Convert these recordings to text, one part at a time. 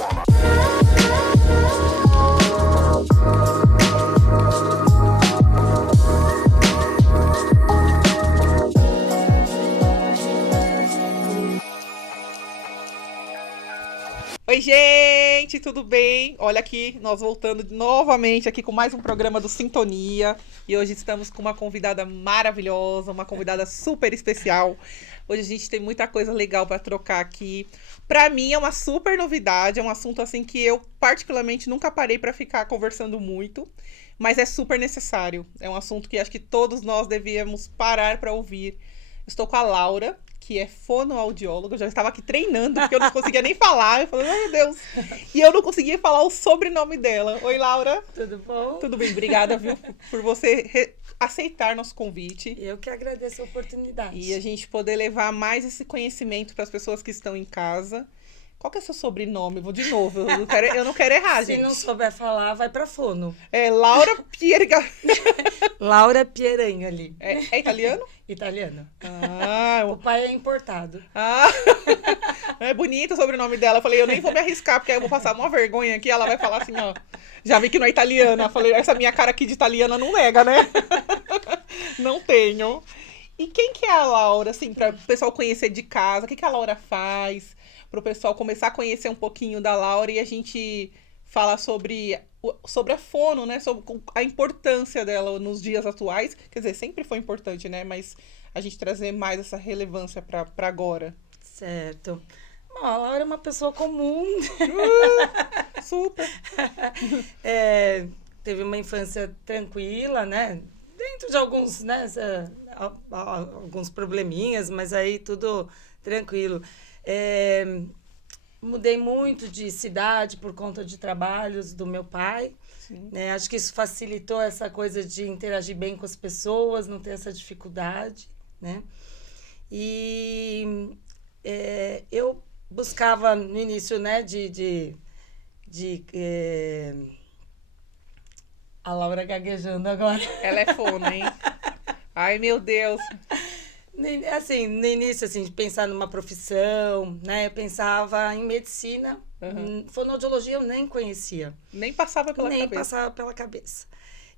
Oi, gente, tudo bem? Olha aqui, nós voltando novamente aqui com mais um programa do Sintonia. E hoje estamos com uma convidada maravilhosa, uma convidada super especial. Hoje a gente tem muita coisa legal para trocar aqui. Para mim é uma super novidade, é um assunto assim que eu particularmente nunca parei para ficar conversando muito, mas é super necessário. É um assunto que acho que todos nós devíamos parar para ouvir. Estou com a Laura, que é fonoaudióloga. Eu já estava aqui treinando, porque eu não conseguia nem falar. Eu falei, ai meu Deus. E eu não conseguia falar o sobrenome dela. Oi, Laura. Tudo bom? Tudo bem, obrigada, viu, por você aceitar nosso convite. Eu que agradeço a oportunidade. E a gente poder levar mais esse conhecimento para as pessoas que estão em casa. Qual que é o seu sobrenome? Vou de novo, eu não quero errar, gente. Se não souber falar, vai pra fono. É Laura Pierga. Laura Pierangali. É italiano? Italiano. Ah, O pai é importado. Ah, é bonito o sobrenome dela. Eu falei, eu nem vou me arriscar, porque aí eu vou passar uma vergonha aqui. Ela vai falar assim, ó, já vi que não é italiana. Eu falei, essa minha cara aqui de italiana não nega, né? Não tenho. E quem que é a Laura, assim, para o pessoal conhecer de casa? O que que a Laura faz? Para o pessoal começar a conhecer um pouquinho da Laura e a gente falar sobre a fono, né? Sobre a importância dela nos dias atuais. Quer dizer, sempre foi importante, né? Mas a gente trazer mais essa relevância para agora. Certo. Bom, a Laura é uma pessoa comum. Super. Teve uma infância tranquila, né? Dentro de alguns, né? Alguns probleminhas, mas aí tudo tranquilo. Mudei muito de cidade por conta de trabalhos do meu pai, né? Acho que isso facilitou essa coisa de interagir bem com as pessoas, não ter essa dificuldade, né? E eu buscava no início, né, a Laura gaguejando agora. Ela é fono, hein? Ai, meu Deus. Assim, no início, assim, de pensar numa profissão, né? Eu pensava em medicina. Fonoaudiologia eu nem conhecia. Nem passava pela cabeça. Nem passava pela cabeça.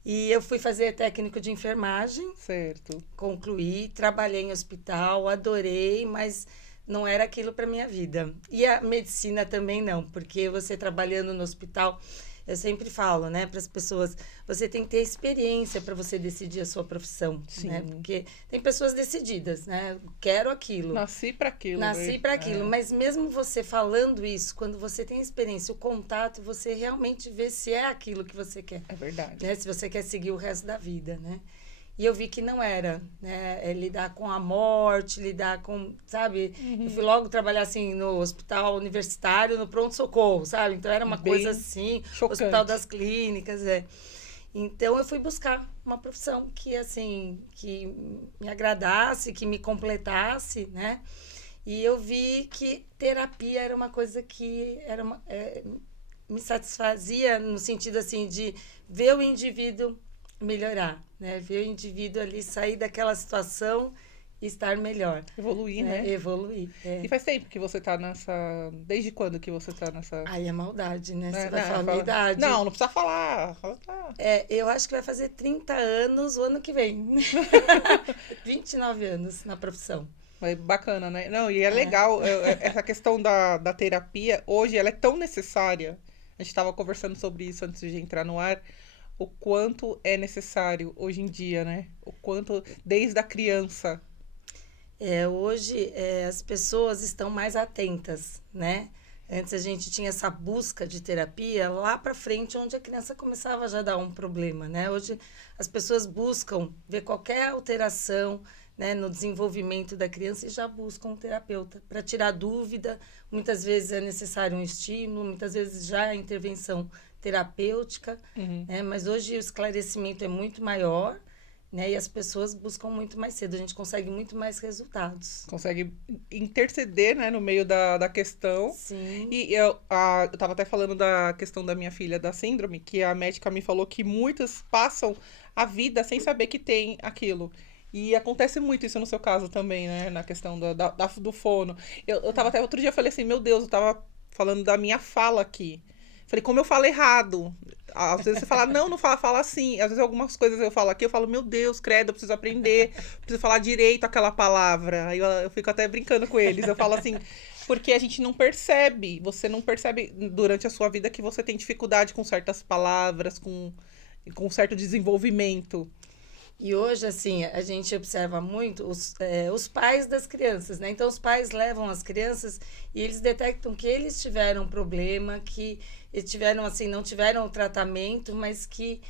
E eu fui fazer técnico de enfermagem. Certo. Concluí, trabalhei em hospital, adorei, mas não era aquilo para minha vida. E a medicina também não, porque você trabalhando no hospital... Eu sempre falo, né, para as pessoas, você tem que ter experiência para você decidir a sua profissão, né? Porque tem pessoas decididas, né? Quero aquilo. Nasci para aquilo. Nasci para aquilo, mas mesmo você falando isso, quando você tem experiência, o contato, você realmente vê se é aquilo que você quer. É verdade. Né? Se você quer seguir o resto da vida, né? E eu vi que não era, né? Lidar com a morte, lidar com, sabe? Eu fui logo trabalhar, assim, no hospital universitário, no pronto-socorro, sabe? Então, era uma coisa assim, chocante. Hospital das Clínicas, Então, eu fui buscar uma profissão que, assim, que me agradasse, que me completasse, né? E eu vi que terapia era uma coisa que me satisfazia no sentido, assim, de ver o indivíduo melhorar, né? Ver o indivíduo ali sair daquela situação e estar melhor. Evoluir, né? Evoluir. E faz tempo que você tá nessa... Desde quando que você tá nessa... Aí é maldade, né? Você vai falar a minha idade. Não precisa falar. Eu acho que vai fazer 30 anos o ano que vem. 29 anos na profissão. É bacana, né? Não, e é legal. Essa questão da terapia, hoje, ela é tão necessária. A gente estava conversando sobre isso antes de entrar no ar. O quanto é necessário hoje em dia, né? O quanto, desde a criança. Hoje as pessoas estão mais atentas, né? Antes a gente tinha essa busca de terapia lá para frente, onde a criança começava já a dar um problema, né? Hoje as pessoas buscam ver qualquer alteração, né, no desenvolvimento da criança e já buscam um terapeuta para tirar dúvida. Muitas vezes é necessário um estímulo, muitas vezes já é intervenção terapêutica, né? Mas hoje o esclarecimento é muito maior, né? E as pessoas buscam muito mais cedo, a gente consegue muito mais resultados. Consegue interceder, né, no meio da questão. Sim. E eu estava até falando da questão da minha filha da síndrome, que a médica me falou que muitas passam a vida sem saber que tem aquilo. E acontece muito isso no seu caso também, né? Na questão do fono. Eu tava até outro dia, eu falei assim, meu Deus, eu tava falando da minha fala aqui. Falei, como eu falo errado. Às vezes você fala, não fala, fala assim. Às vezes algumas coisas eu falo aqui, eu falo, meu Deus, credo, eu preciso aprender, preciso falar direito aquela palavra. Aí eu fico até brincando com eles. Eu falo assim, porque a gente não percebe, você não percebe durante a sua vida que você tem dificuldade com certas palavras, com certo desenvolvimento. E hoje, assim, a gente observa muito os pais das crianças, né? Então, os pais levam as crianças e eles detectam que eles tiveram problema, que eles tiveram, assim, não tiveram o tratamento, mas que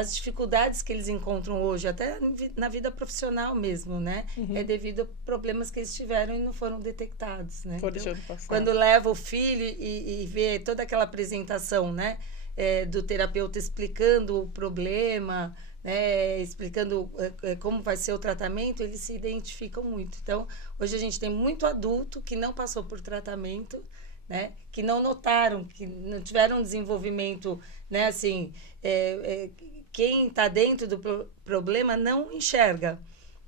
as dificuldades que eles encontram hoje, até na vida profissional mesmo, né? É devido a problemas que eles tiveram e não foram detectados, né? Então, quando leva o filho e vê toda aquela apresentação, né? Do terapeuta explicando o problema, né, explicando como vai ser o tratamento, eles se identificam muito. Então, hoje a gente tem muito adulto que não passou por tratamento, né, que não notaram, que não tiveram desenvolvimento, né, assim, quem está dentro do problema não enxerga,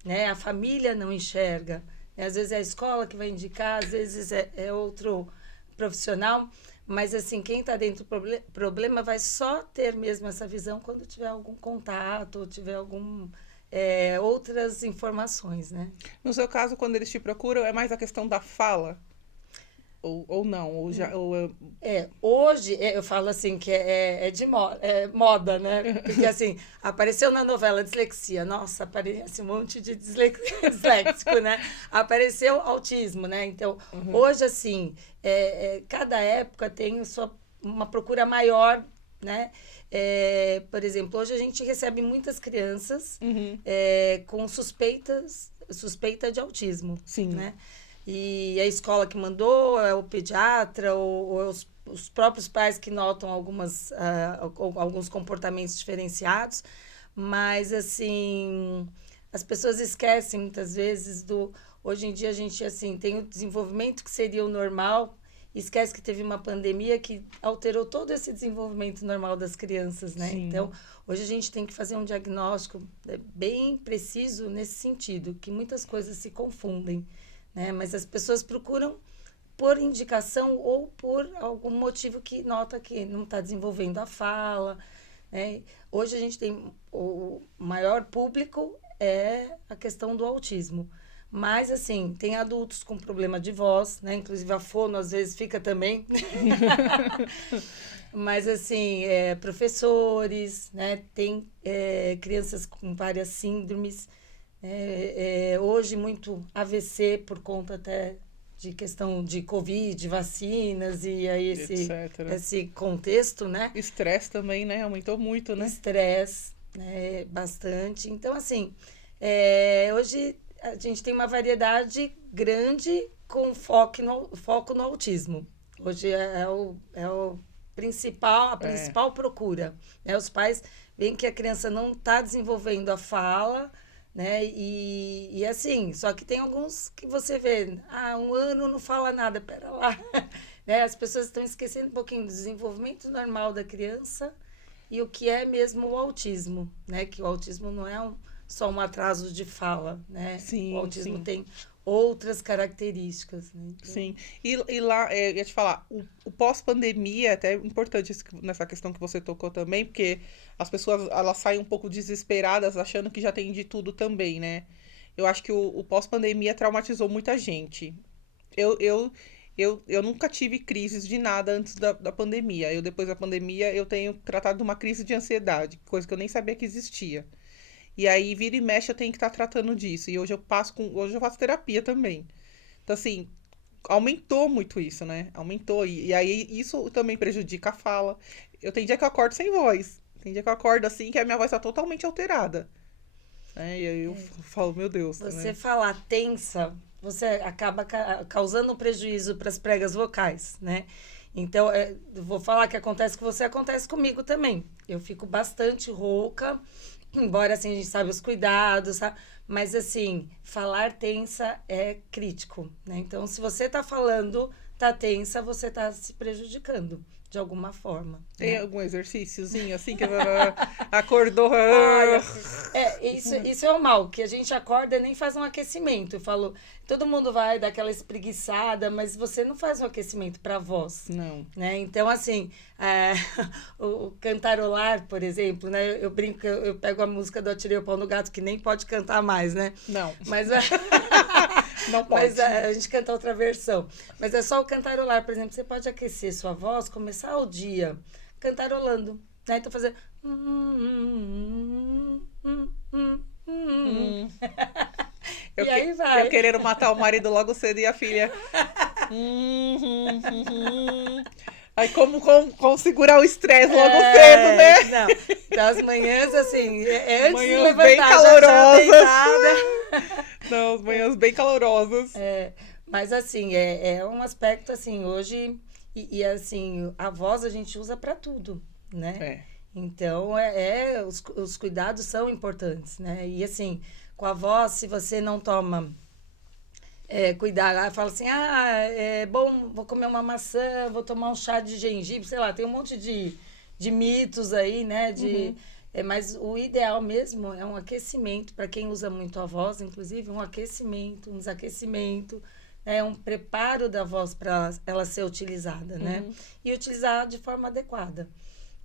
né, a família não enxerga, né, às vezes é a escola que vai indicar, às vezes é outro profissional. Mas, assim, quem está dentro do problema vai só ter mesmo essa visão quando tiver algum contato ou tiver outras informações, né? No seu caso, quando eles te procuram, é mais a questão da fala? Ou não? Hoje, eu falo assim, que é de moda, né? Porque, assim, apareceu na novela dislexia. Nossa, aparece um monte de disléxico, né? Apareceu autismo, né? Então, hoje, assim, cada época tem uma procura maior, né? Por exemplo, hoje a gente recebe muitas crianças com suspeita de autismo, Sim. Né? E a escola que mandou, é o pediatra, ou os próprios pais que notam alguns comportamentos diferenciados. Mas, assim, as pessoas esquecem muitas vezes Hoje em dia a gente, assim, tem o desenvolvimento que seria o normal, e esquece que teve uma pandemia que alterou todo esse desenvolvimento normal das crianças, né? Sim. Então, hoje a gente tem que fazer um diagnóstico bem preciso nesse sentido, que muitas coisas se confundem. Né? Mas as pessoas procuram por indicação ou por algum motivo que nota que não está desenvolvendo a fala. Né? Hoje a gente tem o maior público é a questão do autismo. Mas, assim, tem adultos com problema de voz, né? Inclusive a fono às vezes fica também. Mas, assim, professores, né? Tem crianças com várias síndromes. Hoje muito AVC por conta até de questão de Covid, vacinas e aí esse contexto, né? Estresse também, né? Aumentou muito, né? Estresse, né? Bastante. Então, assim, hoje a gente tem uma variedade grande com foco no autismo. Hoje a principal procura. Né? Os pais veem que a criança não está desenvolvendo a fala, né? E assim, só que tem alguns que você vê, 1 ano não fala nada, pera lá. Né? As pessoas estão esquecendo um pouquinho do desenvolvimento normal da criança e o que é mesmo o autismo, né? Que o autismo não é só um atraso de fala, né? Sim, o autismo sim. tem outras características, né? Então, sim. E lá, eu ia te falar, o pós-pandemia, até é importante nessa questão que você tocou também, porque as pessoas, elas saem um pouco desesperadas, achando que já tem de tudo também, né? Eu acho que o pós-pandemia traumatizou muita gente. Eu nunca tive crises de nada antes da pandemia. Depois da pandemia, eu tenho tratado de uma crise de ansiedade, coisa que eu nem sabia que existia. E aí, vira e mexe, eu tenho que estar tratando disso. E hoje eu faço terapia também. Então, assim, aumentou muito isso, né? Aumentou. E aí, isso também prejudica a fala. Tem dia que eu acordo sem voz. Tem dia que eu acordo assim, que a minha voz tá totalmente alterada. Né? E aí eu falo, meu Deus. Você né? falar tensa, você acaba causando um prejuízo para as pregas vocais, né? Então, vou falar que acontece com você, acontece comigo também. Eu fico bastante rouca, embora, assim, a gente sabe os cuidados, sabe? Mas, assim, falar tensa é crítico, né? Então, se você tá falando, tá tensa, você tá se prejudicando, de alguma forma. Tem Né? algum exercíciozinho assim que acordou? Olha, isso é o mal, que a gente acorda e nem faz um aquecimento. Eu falo, todo mundo vai dar aquela espreguiçada, mas você não faz um aquecimento para a voz. Não. Né? Então, assim, o cantarolar, por exemplo, né? Eu brinco, eu pego a música do Atirei o Pau no Gato, que nem pode cantar mais, né? Não. Mas, Não pode. mas a gente canta outra versão. Mas é só o cantarolar, por exemplo, você pode aquecer sua voz, começar o dia cantarolando. Né? Então, fazer... E aí vai. Eu querendo matar o marido logo cedo e a filha. Aí como segurar o estresse logo cedo, né? Não. Então, as manhãs, assim, antes Manhãs de levantar, bem já calorosas. deitada. Não, as manhãs bem calorosas. Mas, assim, é um aspecto, assim, hoje... E, assim, a voz a gente usa para tudo, né? Então, os cuidados são importantes, né? E, assim, com a voz, se você não toma cuidado, fala assim, é bom, vou comer uma maçã, vou tomar um chá de gengibre, sei lá, tem um monte de mitos aí, né? Mas o ideal mesmo é um aquecimento, para quem usa muito a voz, inclusive, um aquecimento, um desaquecimento, um preparo da voz para ela ser utilizada, né? E utilizar de forma adequada.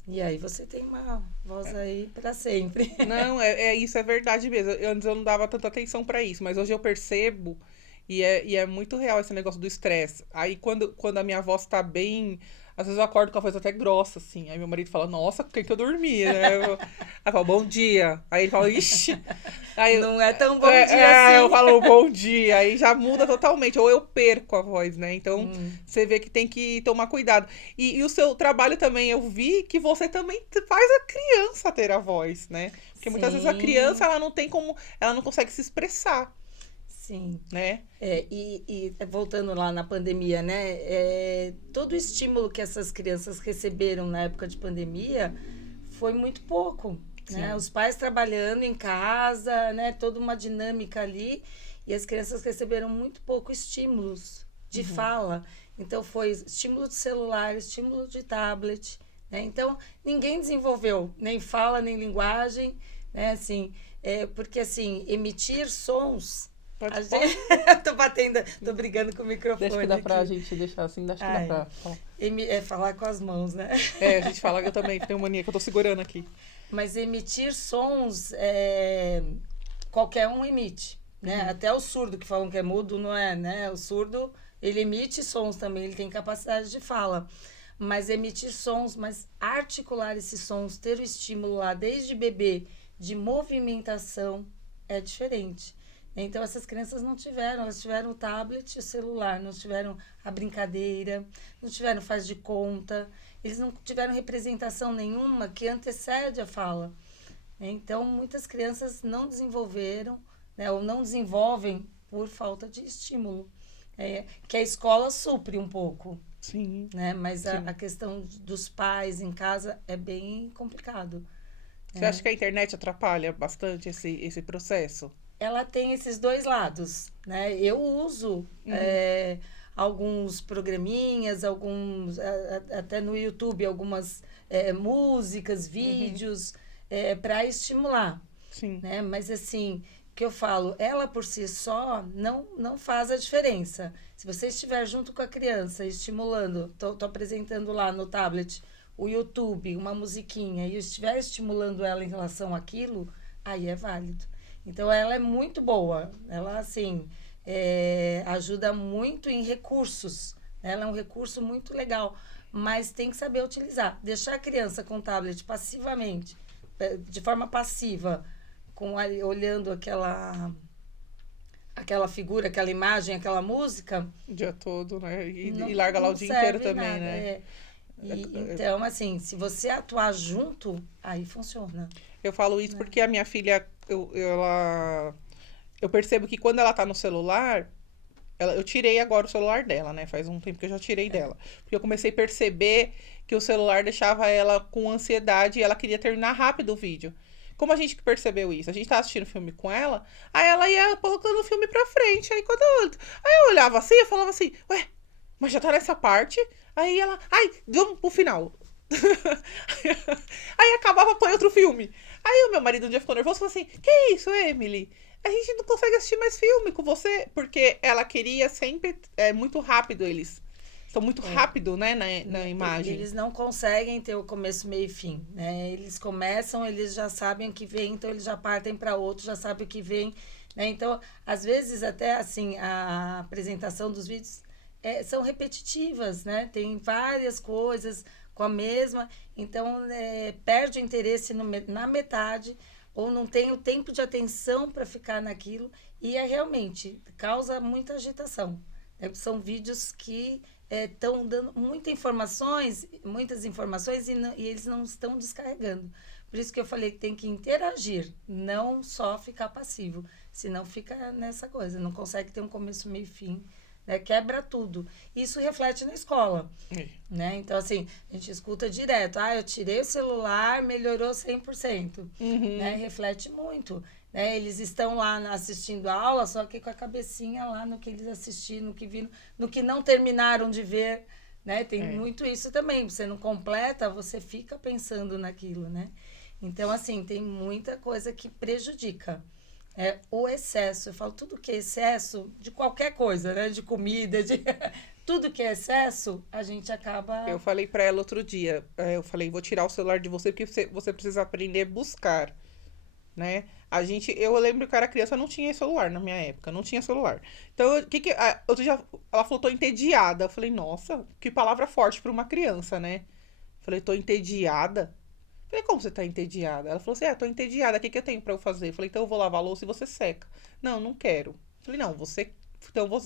E aí você tem uma voz aí para sempre. Não, isso é verdade mesmo. Antes eu não dava tanta atenção para isso, mas hoje eu percebo e é muito real esse negócio do estresse. Aí quando a minha voz tá bem... Às vezes eu acordo com a voz até grossa, assim. Aí meu marido fala, nossa, por que eu dormi? Né? Aí eu falo, bom dia. Aí ele fala, ixi. Aí não é tão bom dia assim. Eu falo, bom dia. Aí já muda totalmente. Ou eu perco a voz, né? Então, você vê que tem que tomar cuidado. E o seu trabalho também, eu vi que você também faz a criança ter a voz, né? Porque muitas vezes a criança, ela não tem como... Ela não consegue se expressar. Sim. Né? E voltando lá na pandemia, né? Todo o estímulo que essas crianças receberam na época de pandemia foi muito pouco. Né? Os pais trabalhando em casa, né? Toda uma dinâmica ali. E as crianças receberam muito pouco estímulos de fala. Então, foi estímulo de celular, estímulo de tablet. Né? Então, ninguém desenvolveu nem fala, nem linguagem. Né? Assim, porque, assim, emitir sons... Tô batendo, tô brigando com o microfone. Deixa que dá pra gente deixar assim, acho que dá pra... falar com as mãos, né? A gente fala, eu também tenho mania que eu tô segurando aqui. Mas emitir sons, qualquer um emite, né? Até o surdo, que falam que é mudo, não é, né? O surdo, ele emite sons também, ele tem capacidade de fala. Mas emitir sons, mas articular esses sons, ter o estímulo lá desde bebê de movimentação é diferente. Então, essas crianças não tiveram, elas tiveram o tablet, o celular, não tiveram a brincadeira, não tiveram faz de conta, eles não tiveram representação nenhuma que antecede a fala. Então, muitas crianças não desenvolveram, né, ou não desenvolvem por falta de estímulo, que a escola supre um pouco. Sim. Né? Mas a questão dos pais em casa é bem complicado. Você acha que a internet atrapalha bastante esse processo? Ela tem esses dois lados, né? Eu uso alguns programinhas, até no YouTube, algumas músicas, vídeos, para estimular. Sim. Né? Mas, assim, o que eu falo, ela por si só não faz a diferença. Se você estiver junto com a criança, estimulando, tô apresentando lá no tablet o YouTube, uma musiquinha, e eu estiver estimulando ela em relação àquilo, aí é válido. Então, ela é muito boa. Ela, assim, ajuda muito em recursos. Ela é um recurso muito legal. Mas tem que saber utilizar. Deixar a criança com o tablet passivamente, de forma passiva, olhando aquela figura, aquela imagem, aquela música... O dia todo, né? E larga lá o dia inteiro também, nada, né? Então, assim, se você atuar junto, aí funciona. Eu falo isso porque a minha filha, eu percebo que quando ela tá no celular, eu tirei agora o celular dela, né? Faz um tempo que eu já tirei dela. Porque eu comecei a perceber que o celular deixava ela com ansiedade e ela queria terminar rápido o vídeo. Como a gente percebeu isso? A gente tava assistindo filme com ela, aí ela ia colocando o filme pra frente. Aí eu olhava assim, eu falava assim, ué, mas já tá nessa parte. Aí ela, ai, vamos pro final. Aí acabava, põe outro filme. Aí o meu marido um dia ficou nervoso e falou assim: Que isso, Emily? A gente não consegue assistir mais filme com você. Porque ela queria sempre. É muito rápido eles. São muito rápido, né, na imagem. Eles não conseguem ter o começo, meio e fim, né? Eles começam, eles já sabem o que vem, então eles já partem para outro, já sabem o que vem, né? Então, às vezes, até assim, a apresentação dos vídeos são repetitivas, né? Tem várias coisas com a mesma, então perde o interesse na metade, ou não tem o tempo de atenção para ficar naquilo, e realmente causa muita agitação. São vídeos que estão dando muitas informações e eles não estão descarregando. Por isso que eu falei que tem que interagir, não só ficar passivo. Senão fica nessa coisa, não consegue ter um começo, meio e fim, né? Quebra tudo. Isso reflete na escola, né? Então, assim, a gente escuta direto, eu tirei o celular, melhorou 100%, né? Reflete muito. Né? Eles estão lá assistindo a aula, só que com a cabecinha lá no que eles assistiram, no que viram, no que não terminaram de ver, né? Tem muito isso também. Você não completa, você fica pensando naquilo, né? Então, assim, tem muita coisa que prejudica. O excesso. Eu falo, tudo que é excesso, de qualquer coisa, né? De comida, de tudo que é excesso, a gente acaba... Eu falei pra ela outro dia, eu falei, vou tirar o celular de você porque você precisa aprender a buscar. Né? Eu lembro que eu era criança, não tinha celular na minha época, não tinha celular. Então, outro dia ela falou, tô entediada. Eu falei, nossa, que palavra forte pra uma criança, né? Eu falei, tô entediada. Eu falei, como você tá entediada? Ela falou assim, tô entediada, o que eu tenho pra eu fazer? Eu falei, então eu vou lavar a louça e você seca. Não, não quero. Eu falei, não, você...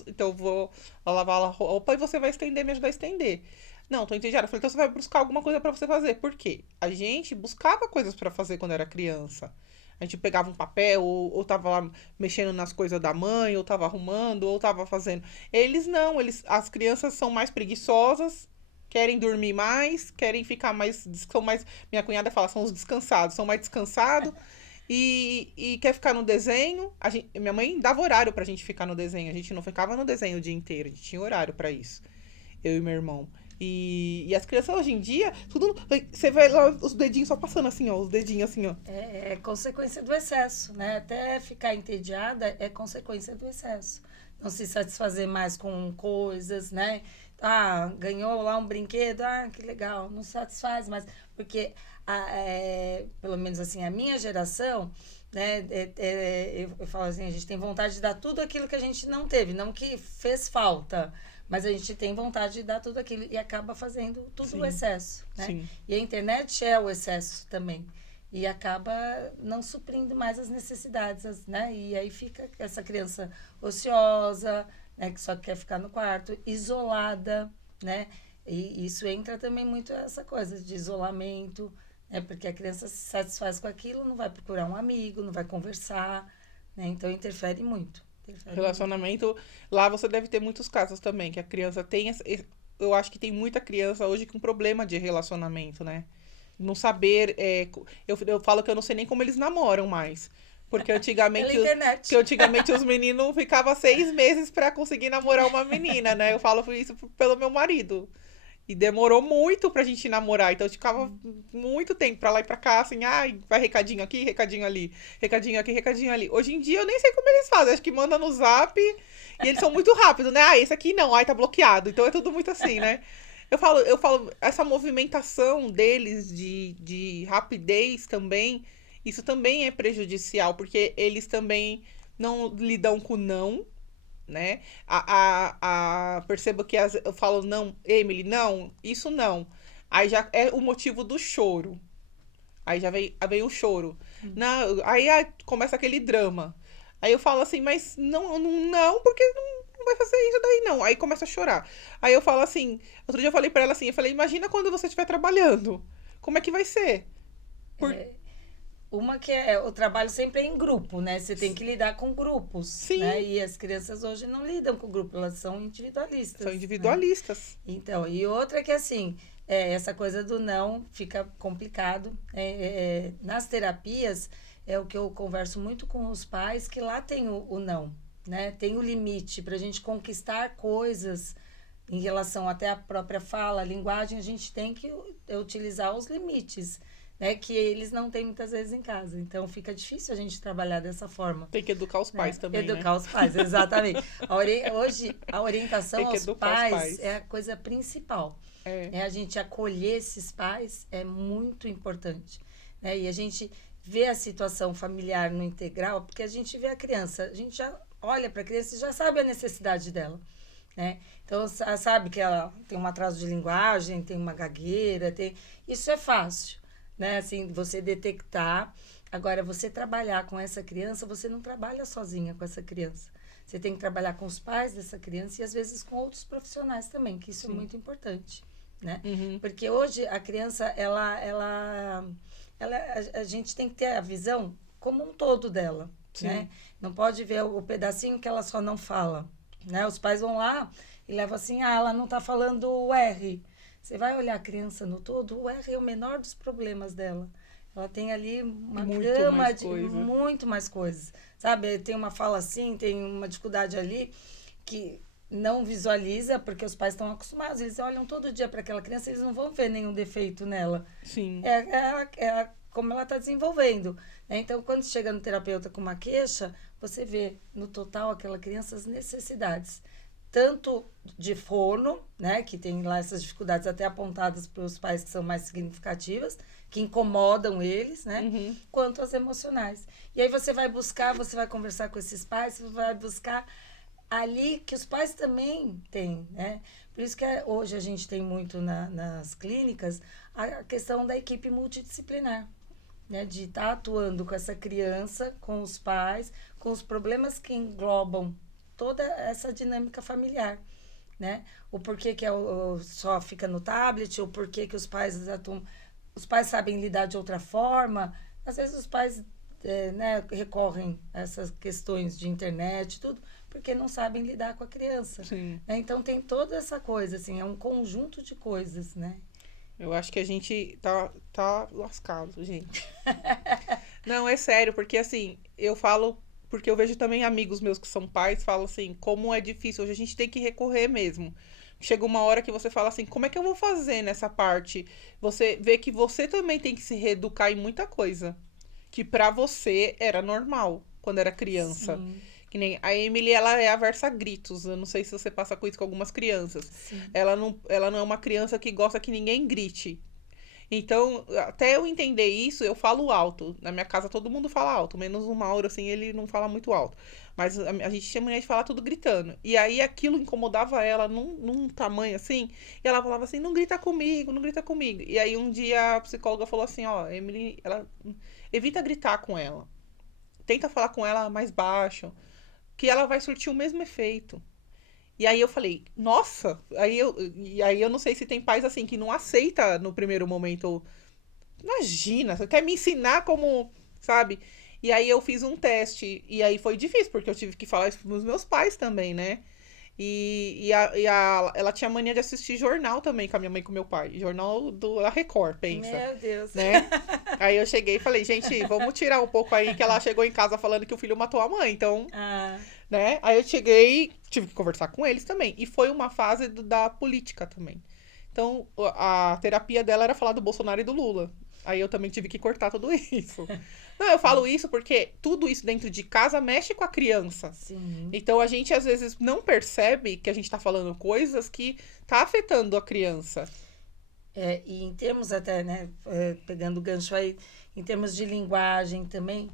Então eu vou lavar a roupa e você vai estender, me ajudar a estender. Não, tô entediada. Eu falei, então você vai buscar alguma coisa pra você fazer. Por quê? A gente buscava coisas pra fazer quando era criança. A gente pegava um papel, ou tava lá mexendo nas coisas da mãe, ou tava arrumando, ou tava fazendo. Eles não, as crianças são mais preguiçosas, querem dormir mais, querem ficar mais, minha cunhada fala, são os descansados, são mais descansados, e quer ficar no desenho. Minha mãe dava horário pra gente ficar no desenho, a gente não ficava no desenho o dia inteiro, a gente tinha horário pra isso, eu e meu irmão. E as crianças hoje em dia, tudo. Você vê lá os dedinhos só passando assim, ó. Os dedinhos assim, ó. É consequência do excesso, né? Até ficar entediada é consequência do excesso. Não se satisfazer mais com coisas, né? Ganhou lá um brinquedo, que legal. Não se satisfaz mais. Porque, pelo menos assim, a minha geração, né? Eu falo assim, a gente tem vontade de dar tudo aquilo que a gente não teve, não que fez falta. Mas a gente tem vontade de dar tudo aquilo e acaba fazendo tudo o excesso, né? Sim. E a internet é o excesso também. E acaba não suprindo mais as necessidades, né? E aí fica essa criança ociosa, né? Que só quer ficar no quarto, isolada, né? E isso entra também muito essa coisa de isolamento, né? Porque a criança se satisfaz com aquilo, não vai procurar um amigo, não vai conversar, né? Então interfere muito. Relacionamento, lá você deve ter muitos casos também, que a criança tem... Eu acho que tem muita criança hoje com problema de relacionamento, né? Não saber... eu falo que eu não sei nem como eles namoram mais. Porque antigamente... antigamente os meninos ficavam 6 meses pra conseguir namorar uma menina, né? Eu falo isso pelo meu marido. E demorou muito pra gente namorar. Então, eu ficava muito tempo pra lá e pra cá, assim, vai recadinho aqui, recadinho ali, recadinho aqui, recadinho ali. Hoje em dia, eu nem sei como eles fazem. Acho que manda no zap e eles são muito rápidos, né? Esse aqui não, tá bloqueado. Então, é tudo muito assim, né? Eu falo, essa movimentação deles de rapidez também, isso também é prejudicial, porque eles também não lidam com não, né? Percebo que eu falo, não, Emily, não, isso não. Aí já é o motivo do choro. Aí já vem o choro. Não, aí começa aquele drama. Aí eu falo assim, mas não, porque não vai fazer isso daí, não. Aí começa a chorar. Aí eu falo assim, outro dia eu falei pra ela assim, eu falei, imagina quando você estiver trabalhando. Como é que vai ser? Uma que o trabalho sempre é em grupo, né? Você tem que lidar com grupos. Sim. Né? E as crianças hoje não lidam com grupo, elas são individualistas. São individualistas. Né? Então, e outra que assim, essa coisa do não fica complicado. Nas terapias, é o que eu converso muito com os pais, que lá tem o não, né? Tem o limite para a gente conquistar coisas, em relação até à própria fala, a linguagem, a gente tem que utilizar os limites, né? Que eles não têm muitas vezes em casa. Então, fica difícil a gente trabalhar dessa forma. Tem que educar os pais Né? também, Educar os pais, exatamente. Hoje, a orientação Tem que aos educar os pais pais. é a coisa principal. É. A gente acolher esses pais é muito importante. Né? E a gente vê a situação familiar no integral, porque a gente vê a criança, a gente já olha para a criança e já sabe a necessidade dela. Né? Então, sabe que ela tem um atraso de linguagem, tem uma gagueira, isso é fácil, né? Assim, você detectar. Agora, você trabalhar com essa criança, você não trabalha sozinha com essa criança. Você tem que trabalhar com os pais dessa criança e, às vezes, com outros profissionais também, que isso é muito importante, né? Porque hoje a criança, a gente tem que ter a visão como um todo dela, né? Não pode ver o pedacinho que ela só não fala, né? Os pais vão lá e levam assim, ela não está falando o R. Você vai olhar a criança no todo, o R é o menor dos problemas dela. Ela tem ali uma gama de muito mais coisas, sabe? Tem uma fala assim, tem uma dificuldade ali que não visualiza, porque os pais estão acostumados, eles olham todo dia para aquela criança, eles não vão ver nenhum defeito nela. Sim. É como ela está desenvolvendo. Né? Então, quando chega no terapeuta com uma queixa, você vê no total aquela criança as necessidades. Tanto de fono, né, que tem lá essas dificuldades até apontadas para os pais que são mais significativas, que incomodam eles, né, quanto as emocionais. E aí você vai conversar com esses pais, você vai buscar ali que os pais também têm, né? Por isso que hoje a gente tem muito nas clínicas a questão da equipe multidisciplinar, né, de estar atuando com essa criança, com os pais, com os problemas que englobam toda essa dinâmica familiar, né? O porquê que só fica no tablet, o porquê que os pais atuam, os pais sabem lidar de outra forma. Às vezes os pais né, recorrem a essas questões de internet, tudo, porque não sabem lidar com a criança. Sim. Né? Então tem toda essa coisa, assim, é um conjunto de coisas, né? Eu acho que a gente tá lascado, gente. Não, é sério, porque assim, eu falo, porque eu vejo também amigos meus que são pais, falam assim, como é difícil, hoje a gente tem que recorrer mesmo. Chega uma hora que você fala assim, como é que eu vou fazer nessa parte? Você vê que você também tem que se reeducar em muita coisa. Que pra você era normal, quando era criança. Sim. Que nem a Emily, ela é aversa a gritos. Eu não sei se você passa com isso com algumas crianças. Sim. Ela não é uma criança que gosta que ninguém grite. Então, até eu entender isso, eu falo alto. Na minha casa todo mundo fala alto, menos o Mauro, assim, ele não fala muito alto. Mas a gente tinha mania de falar tudo gritando. E aí aquilo incomodava ela num tamanho assim. E ela falava assim: não grita comigo, não grita comigo. E aí um dia a psicóloga falou assim: ó, Emily, evita gritar com ela. Tenta falar com ela mais baixo, que ela vai surtir o mesmo efeito. E aí eu falei, nossa, e aí eu não sei se tem pais assim que não aceita no primeiro momento. Imagina, você quer me ensinar como, sabe? E aí eu fiz um teste, e aí foi difícil, porque eu tive que falar isso pros meus pais também, né? Ela tinha mania de assistir jornal também com a minha mãe e com meu pai. Jornal da Record, pensa. Meu Deus. Né? Aí eu cheguei e falei, gente, vamos tirar um pouco aí, que ela chegou em casa falando que o filho matou a mãe, então... Né? Aí eu cheguei, tive que conversar com eles também. E foi uma fase da política também. Então, a terapia dela era falar do Bolsonaro e do Lula. Aí eu também tive que cortar tudo isso. Não, eu falo isso porque tudo isso dentro de casa mexe com a criança. Sim. Então a gente às vezes não percebe que a gente tá falando coisas que tá afetando a criança. E em termos até, né, pegando o gancho aí, em termos de linguagem também,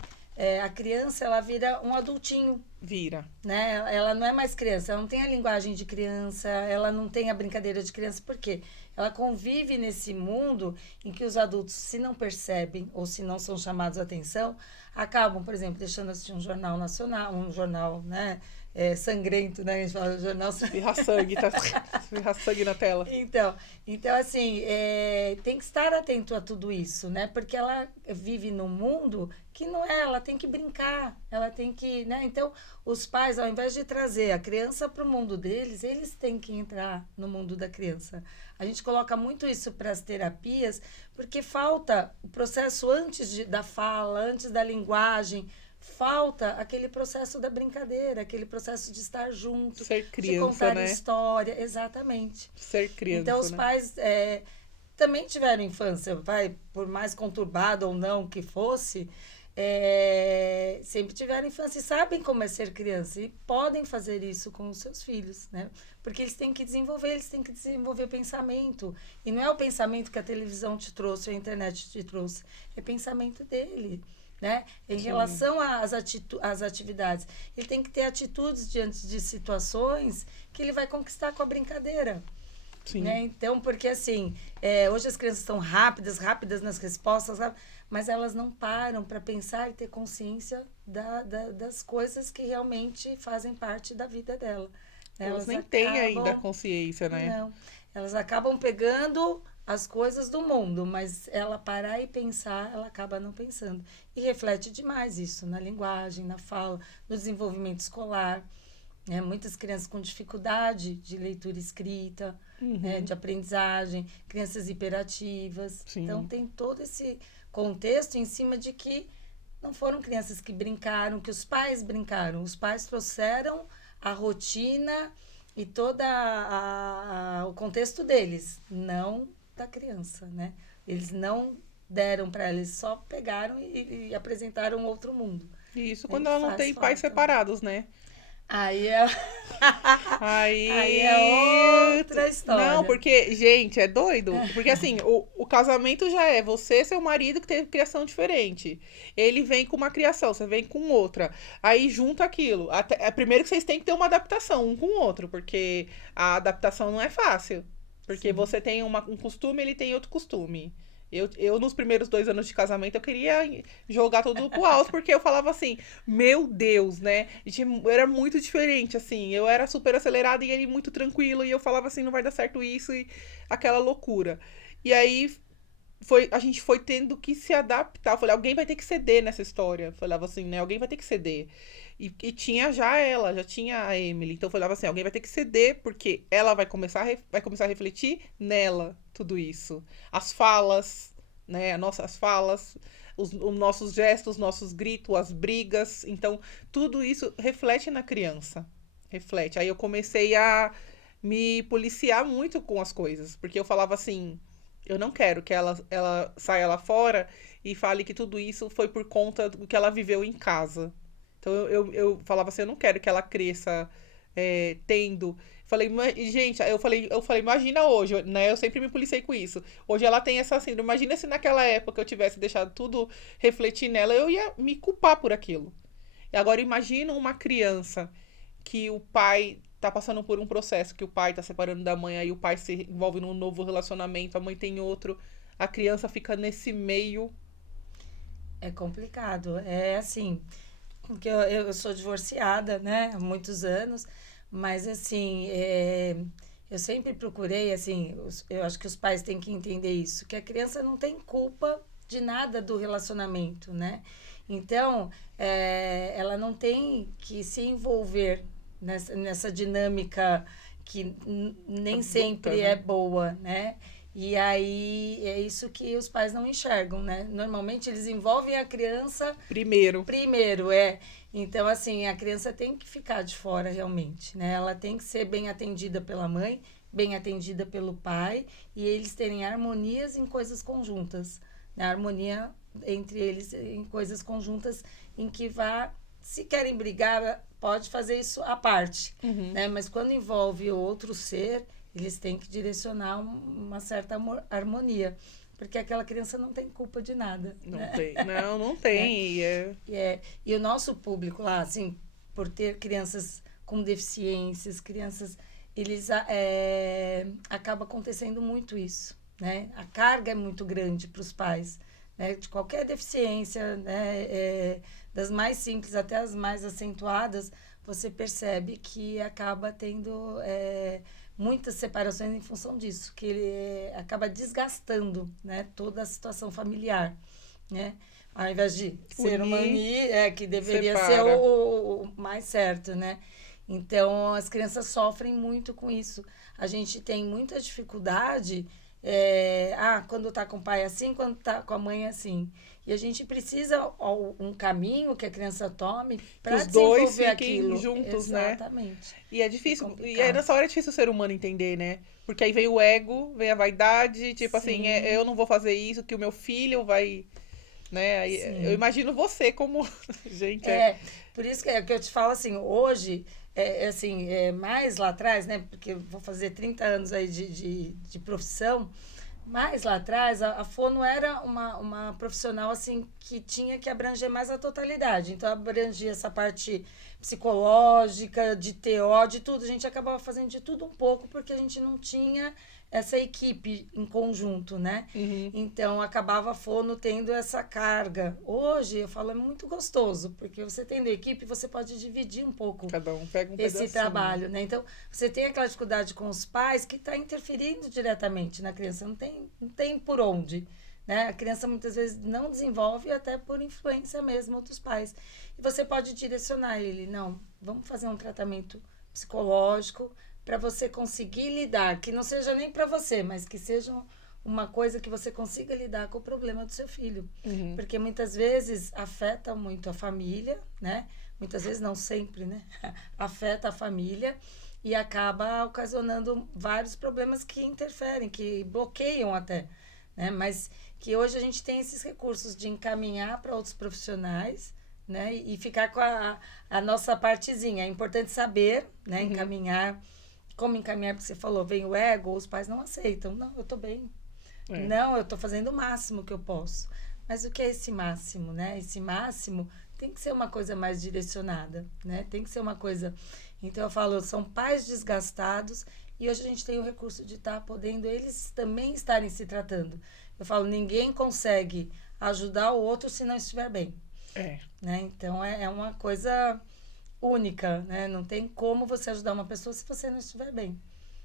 a criança, ela vira um adultinho. Vira. Né? Ela não é mais criança, ela não tem a linguagem de criança, ela não tem a brincadeira de criança, por quê? Ela convive nesse mundo em que os adultos, se não percebem ou se não são chamados a atenção, acabam, por exemplo, deixando assistir um jornal nacional, um jornal, né, sangrento, né? A gente fala jornal Espirra sangue, tá? Espirra sangue na tela. Então assim, tem que estar atento a tudo isso, né? Porque ela vive num mundo que não ela tem que brincar, ela tem que, né? Então, os pais, ao invés de trazer a criança para o mundo deles, eles têm que entrar no mundo da criança. A gente coloca muito isso para as terapias, porque falta o processo antes da fala, antes da linguagem, falta aquele processo da brincadeira, aquele processo de estar junto, Ser de criança, contar né? história, exatamente. Ser criança, Então, os né? pais também tiveram infância, vai, por mais conturbada ou não que fosse, sempre tiveram infância e sabem como é ser criança e podem fazer isso com os seus filhos, né? Porque eles têm que desenvolver o pensamento. E não é o pensamento que a televisão te trouxe, a internet te trouxe, é pensamento dele. Né? Em Sim. relação às atividades. Ele tem que ter atitudes diante de situações que ele vai conquistar com a brincadeira. Sim. Né? Então, porque assim, hoje as crianças estão rápidas nas respostas, sabe? Mas elas não param para pensar e ter consciência das coisas que realmente fazem parte da vida dela. Né? Elas nem têm ainda a consciência, né? Não, elas acabam pegando as coisas do mundo, mas ela parar e pensar, ela acaba não pensando. E reflete demais isso na linguagem, na fala, no desenvolvimento escolar. Né? Muitas crianças com dificuldade de leitura e escrita, né? De aprendizagem, crianças hiperativas. Sim. Então, tem todo esse contexto em cima de que não foram crianças que brincaram, que os pais brincaram. Os pais trouxeram a rotina e todo o contexto deles, não da criança, né? Eles não deram para ela, eles só pegaram e apresentaram um outro mundo. E isso quando ela não tem pais separados, né? Aí é outra história. Não, porque, gente, é doido. Porque assim, o casamento já é você e seu marido que teve criação diferente. Ele vem com uma criação, você vem com outra. Aí junta aquilo. Primeiro que vocês têm que ter uma adaptação um com o outro, porque a adaptação não é fácil. Porque Sim. Você tem um costume, ele tem outro costume. Eu, nos primeiros 2 anos de casamento, eu queria jogar tudo pro alto, porque eu falava assim, meu Deus, né? Era muito diferente, assim. Eu era super acelerada e ele muito tranquilo, e eu falava assim, não vai dar certo isso, e aquela loucura. E aí, a gente foi tendo que se adaptar. Eu falei, alguém vai ter que ceder nessa história. Eu falava assim, né? Alguém vai ter que ceder. E tinha já tinha a Emily. Então eu falava assim, alguém vai ter que ceder, porque ela vai começar a refletir nela tudo isso. As falas, né? As falas, os nossos gestos, nossos gritos, as brigas. Então, tudo isso reflete na criança. Reflete. Aí eu comecei a me policiar muito com as coisas. Porque eu falava assim, eu não quero que ela saia lá fora e fale que tudo isso foi por conta do que ela viveu em casa. Então eu falava assim, eu não quero que ela cresça tendo. Falei, gente, eu falei, imagina hoje, né? Eu sempre me policiei com isso. Hoje ela tem essa síndrome. Imagina se naquela época eu tivesse deixado tudo refletir nela, eu ia me culpar por aquilo. E agora imagina uma criança que o pai tá passando por um processo, que o pai tá separando da mãe, aí o pai se envolve num novo relacionamento, a mãe tem outro, a criança fica nesse meio. É complicado. É assim, porque eu sou divorciada, né, há muitos anos, mas assim, eu sempre procurei, assim, eu acho que os pais têm que entender isso, que a criança não tem culpa de nada do relacionamento, né? Então, ela não tem que se envolver nessa dinâmica que nem sempre é boa, né? E aí é isso que os pais não enxergam, né? Normalmente eles envolvem a criança Primeiro, Então, assim, a criança tem que ficar de fora realmente, né? Ela tem que ser bem atendida pela mãe, bem atendida pelo pai, e eles terem harmonias em coisas conjuntas, né? Harmonia entre eles em coisas conjuntas em que se querem brigar, pode fazer isso à parte, né? Mas quando envolve outro ser, eles têm que direcionar uma certa harmonia, porque aquela criança não tem culpa de nada. Não né? tem. Não tem. E o nosso público lá, assim, por ter crianças com deficiências, eles acaba acontecendo muito isso, né? A carga é muito grande para os pais, né? De qualquer deficiência, né? Das mais simples até as mais acentuadas, você percebe que acaba tendo muitas separações em função disso, que ele acaba desgastando, né, toda a situação familiar, né? Ao invés de ser uma que deveria ser o mais certo, né? Então, as crianças sofrem muito com isso. A gente tem muita dificuldade Quando tá com o pai é assim, quando tá com a mãe é assim. E a gente precisa um caminho que a criança tome Que para os dois desenvolver fiquem aquilo. juntos, né? Exatamente. E é É difícil, e aí complicado. nessa hora é difícil o ser humano entender, né? Porque aí vem o ego, vem a vaidade, tipo assim, eu Sim, não vou fazer isso, que o meu filho vai, né? Aí, eu sim. imagino você como, gente, É, por isso que eu te falo assim, hoje, mais lá atrás, né? Porque eu vou fazer 30 anos aí de profissão, mais lá atrás, a Fono era uma profissional assim que tinha que abranger mais a totalidade. Então, abrangia essa parte psicológica, de TO, de tudo. A gente acabava fazendo de tudo um pouco, porque a gente não tinha essa equipe em conjunto, né? uhum, Então, acabava a Fono tendo essa carga. Hoje, eu falo, é muito gostoso, porque você tendo equipe, você pode dividir um pouco cada um pega um esse pedacinho. trabalho, né? Então, você tem aquela dificuldade com os pais que está interferindo diretamente na criança, não tem por onde, né? A criança muitas vezes não desenvolve até por influência mesmo dos pais. E você pode direcionar ele, não, vamos fazer um tratamento psicológico para você conseguir lidar, que não seja nem para você, mas que seja uma coisa que você consiga lidar com o problema do seu filho. Uhum. Porque muitas vezes afeta muito a família, né? Muitas vezes, não sempre, né? Afeta a família e acaba ocasionando vários problemas que interferem, que bloqueiam até, né? Mas que hoje a gente tem esses recursos de encaminhar para outros profissionais, né? E ficar com a nossa partezinha. É importante saber, né? Uhum. Encaminhar. Como encaminhar, porque você falou, vem o ego, os pais não aceitam. Não, eu tô bem. É. Não, eu tô fazendo o máximo que eu posso. Mas o que é esse máximo, né? Esse máximo tem que ser uma coisa mais direcionada, né? Tem que ser uma coisa. Então eu falo, são pais desgastados e hoje a gente tem o recurso de estar podendo eles também estarem se tratando. Eu falo, ninguém consegue ajudar o outro se não estiver bem, É. né? Então é uma coisa única, né? Não tem como você ajudar uma pessoa se você não estiver bem,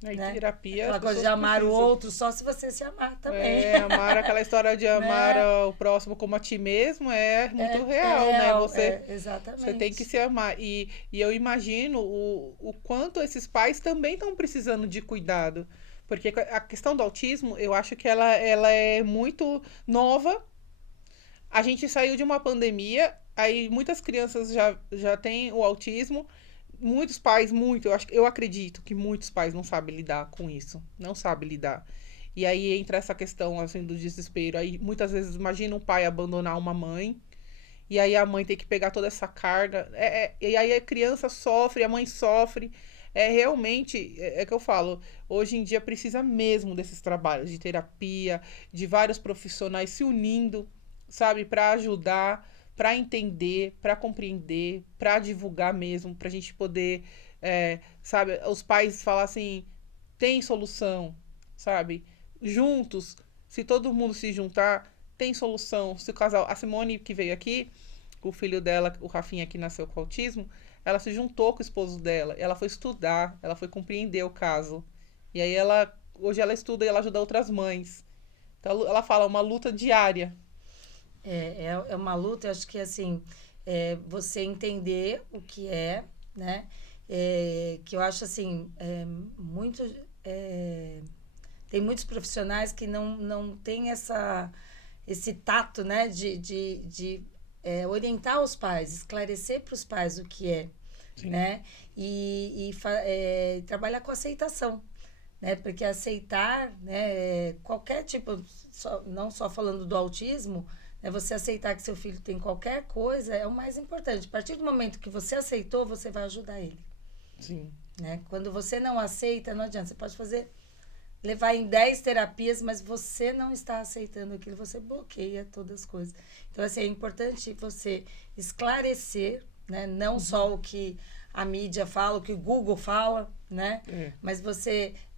Aí né? terapia as Aquela coisa de pessoas amar o precisam. outro só se você se amar também, É, amar aquela história de amar né? o próximo como a ti mesmo é muito É real, né? real, Você tem que exatamente. se amar. E eu imagino o quanto esses pais também estão precisando de cuidado. Porque a questão do autismo, eu acho que ela é muito nova. A gente saiu de uma pandemia, aí muitas crianças já têm o autismo. Muitos pais, eu acredito que muitos pais não sabem lidar com isso. Não sabem lidar. E aí entra essa questão assim do desespero. Aí muitas vezes imagina um pai abandonar uma mãe e aí a mãe tem que pegar toda essa carga. E aí a criança sofre, a mãe sofre. É realmente, que eu falo, hoje em dia precisa mesmo desses trabalhos de terapia, de vários profissionais se unindo, sabe, para ajudar, para entender, para compreender, para divulgar mesmo, para a gente poder, sabe, os pais falar assim, tem solução, sabe? Juntos, se todo mundo se juntar, tem solução. Se o casal, a Simone que veio aqui, o filho dela, o Rafinha que nasceu com autismo, ela se juntou com o esposo dela, ela foi estudar, ela foi compreender o caso. E aí hoje ela estuda e ela ajuda outras mães. Então ela fala uma luta diária. É uma luta, eu acho que assim, você entender o que é, né? Que eu acho assim, é, tem muitos profissionais que não têm esse tato, né? De orientar os pais, esclarecer para os pais o que é, Sim. né? E trabalhar com aceitação, né? Porque aceitar, né, qualquer tipo, não só falando do autismo, né, você aceitar que seu filho tem qualquer coisa é o mais importante. A partir do momento que você aceitou, você vai ajudar ele, Sim. né? Quando você não aceita, não adianta. Você pode levar em 10 terapias, mas você não está aceitando aquilo, você bloqueia todas as coisas. Então, assim, é importante você esclarecer, né? Não Uhum. só o que a mídia fala, o que o Google fala, né? É. Mas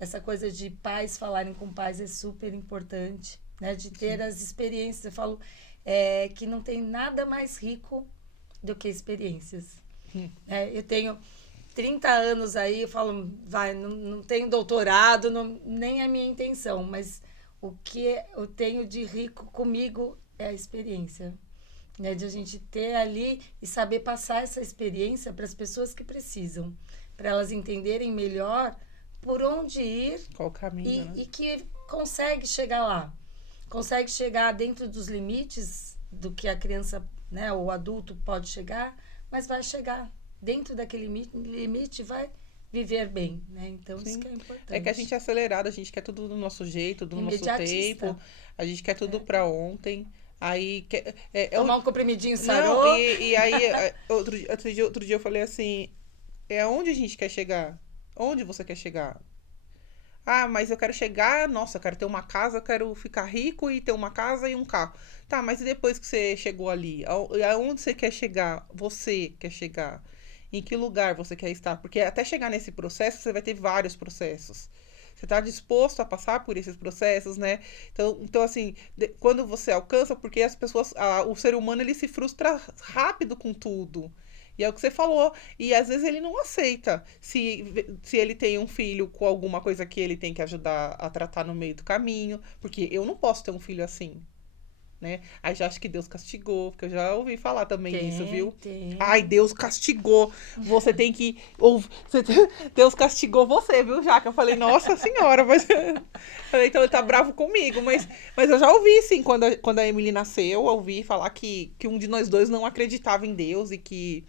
essa coisa de pais falarem com pais é super importante, né? De ter Sim. as experiências. Eu falo que não tem nada mais rico do que experiências. Eu tenho 30 anos aí, eu falo, vai, não tenho doutorado, nem é minha intenção, mas o que eu tenho de rico comigo é a experiência, né? De a gente ter ali e saber passar essa experiência para as pessoas que precisam, para elas entenderem melhor por onde ir Qual o caminho, né? e que consegue chegar lá. Consegue chegar dentro dos limites do que a criança, né, ou o adulto pode chegar, mas vai chegar dentro daquele limite, vai viver bem, né? Então, Sim. isso que é importante. É que a gente é acelerado, a gente quer tudo do nosso jeito, do nosso Imediatista. tempo, a gente quer tudo pra ontem. Aí quer, Tomar um comprimidinho não, sarou. e aí outro dia eu falei assim, onde a gente quer chegar? Onde você quer chegar? Ah, mas eu quero chegar, nossa, eu quero ter uma casa, eu quero ficar rico e ter uma casa e um carro. Tá, mas e depois que você chegou ali? Aonde você quer chegar? Você quer chegar? Em que lugar você quer estar? Porque até chegar nesse processo, você vai ter vários processos. Você está disposto a passar por esses processos, né? Então assim, quando você alcança, porque as pessoas, o ser humano, ele se frustra rápido com tudo. E é o que você falou. E às vezes ele não aceita se ele tem um filho com alguma coisa que ele tem que ajudar a tratar no meio do caminho. Porque eu não posso ter um filho assim, né? Aí já acho que Deus castigou, porque eu já ouvi falar também isso, viu? Tem. Ai, Deus castigou. Você tem que. Deus castigou você, viu, Jaca? Eu falei, nossa senhora, mas. Falei, então ele tá bravo comigo. Mas eu já ouvi, sim, quando a Emily nasceu, eu ouvi falar que um de nós dois não acreditava em Deus e que.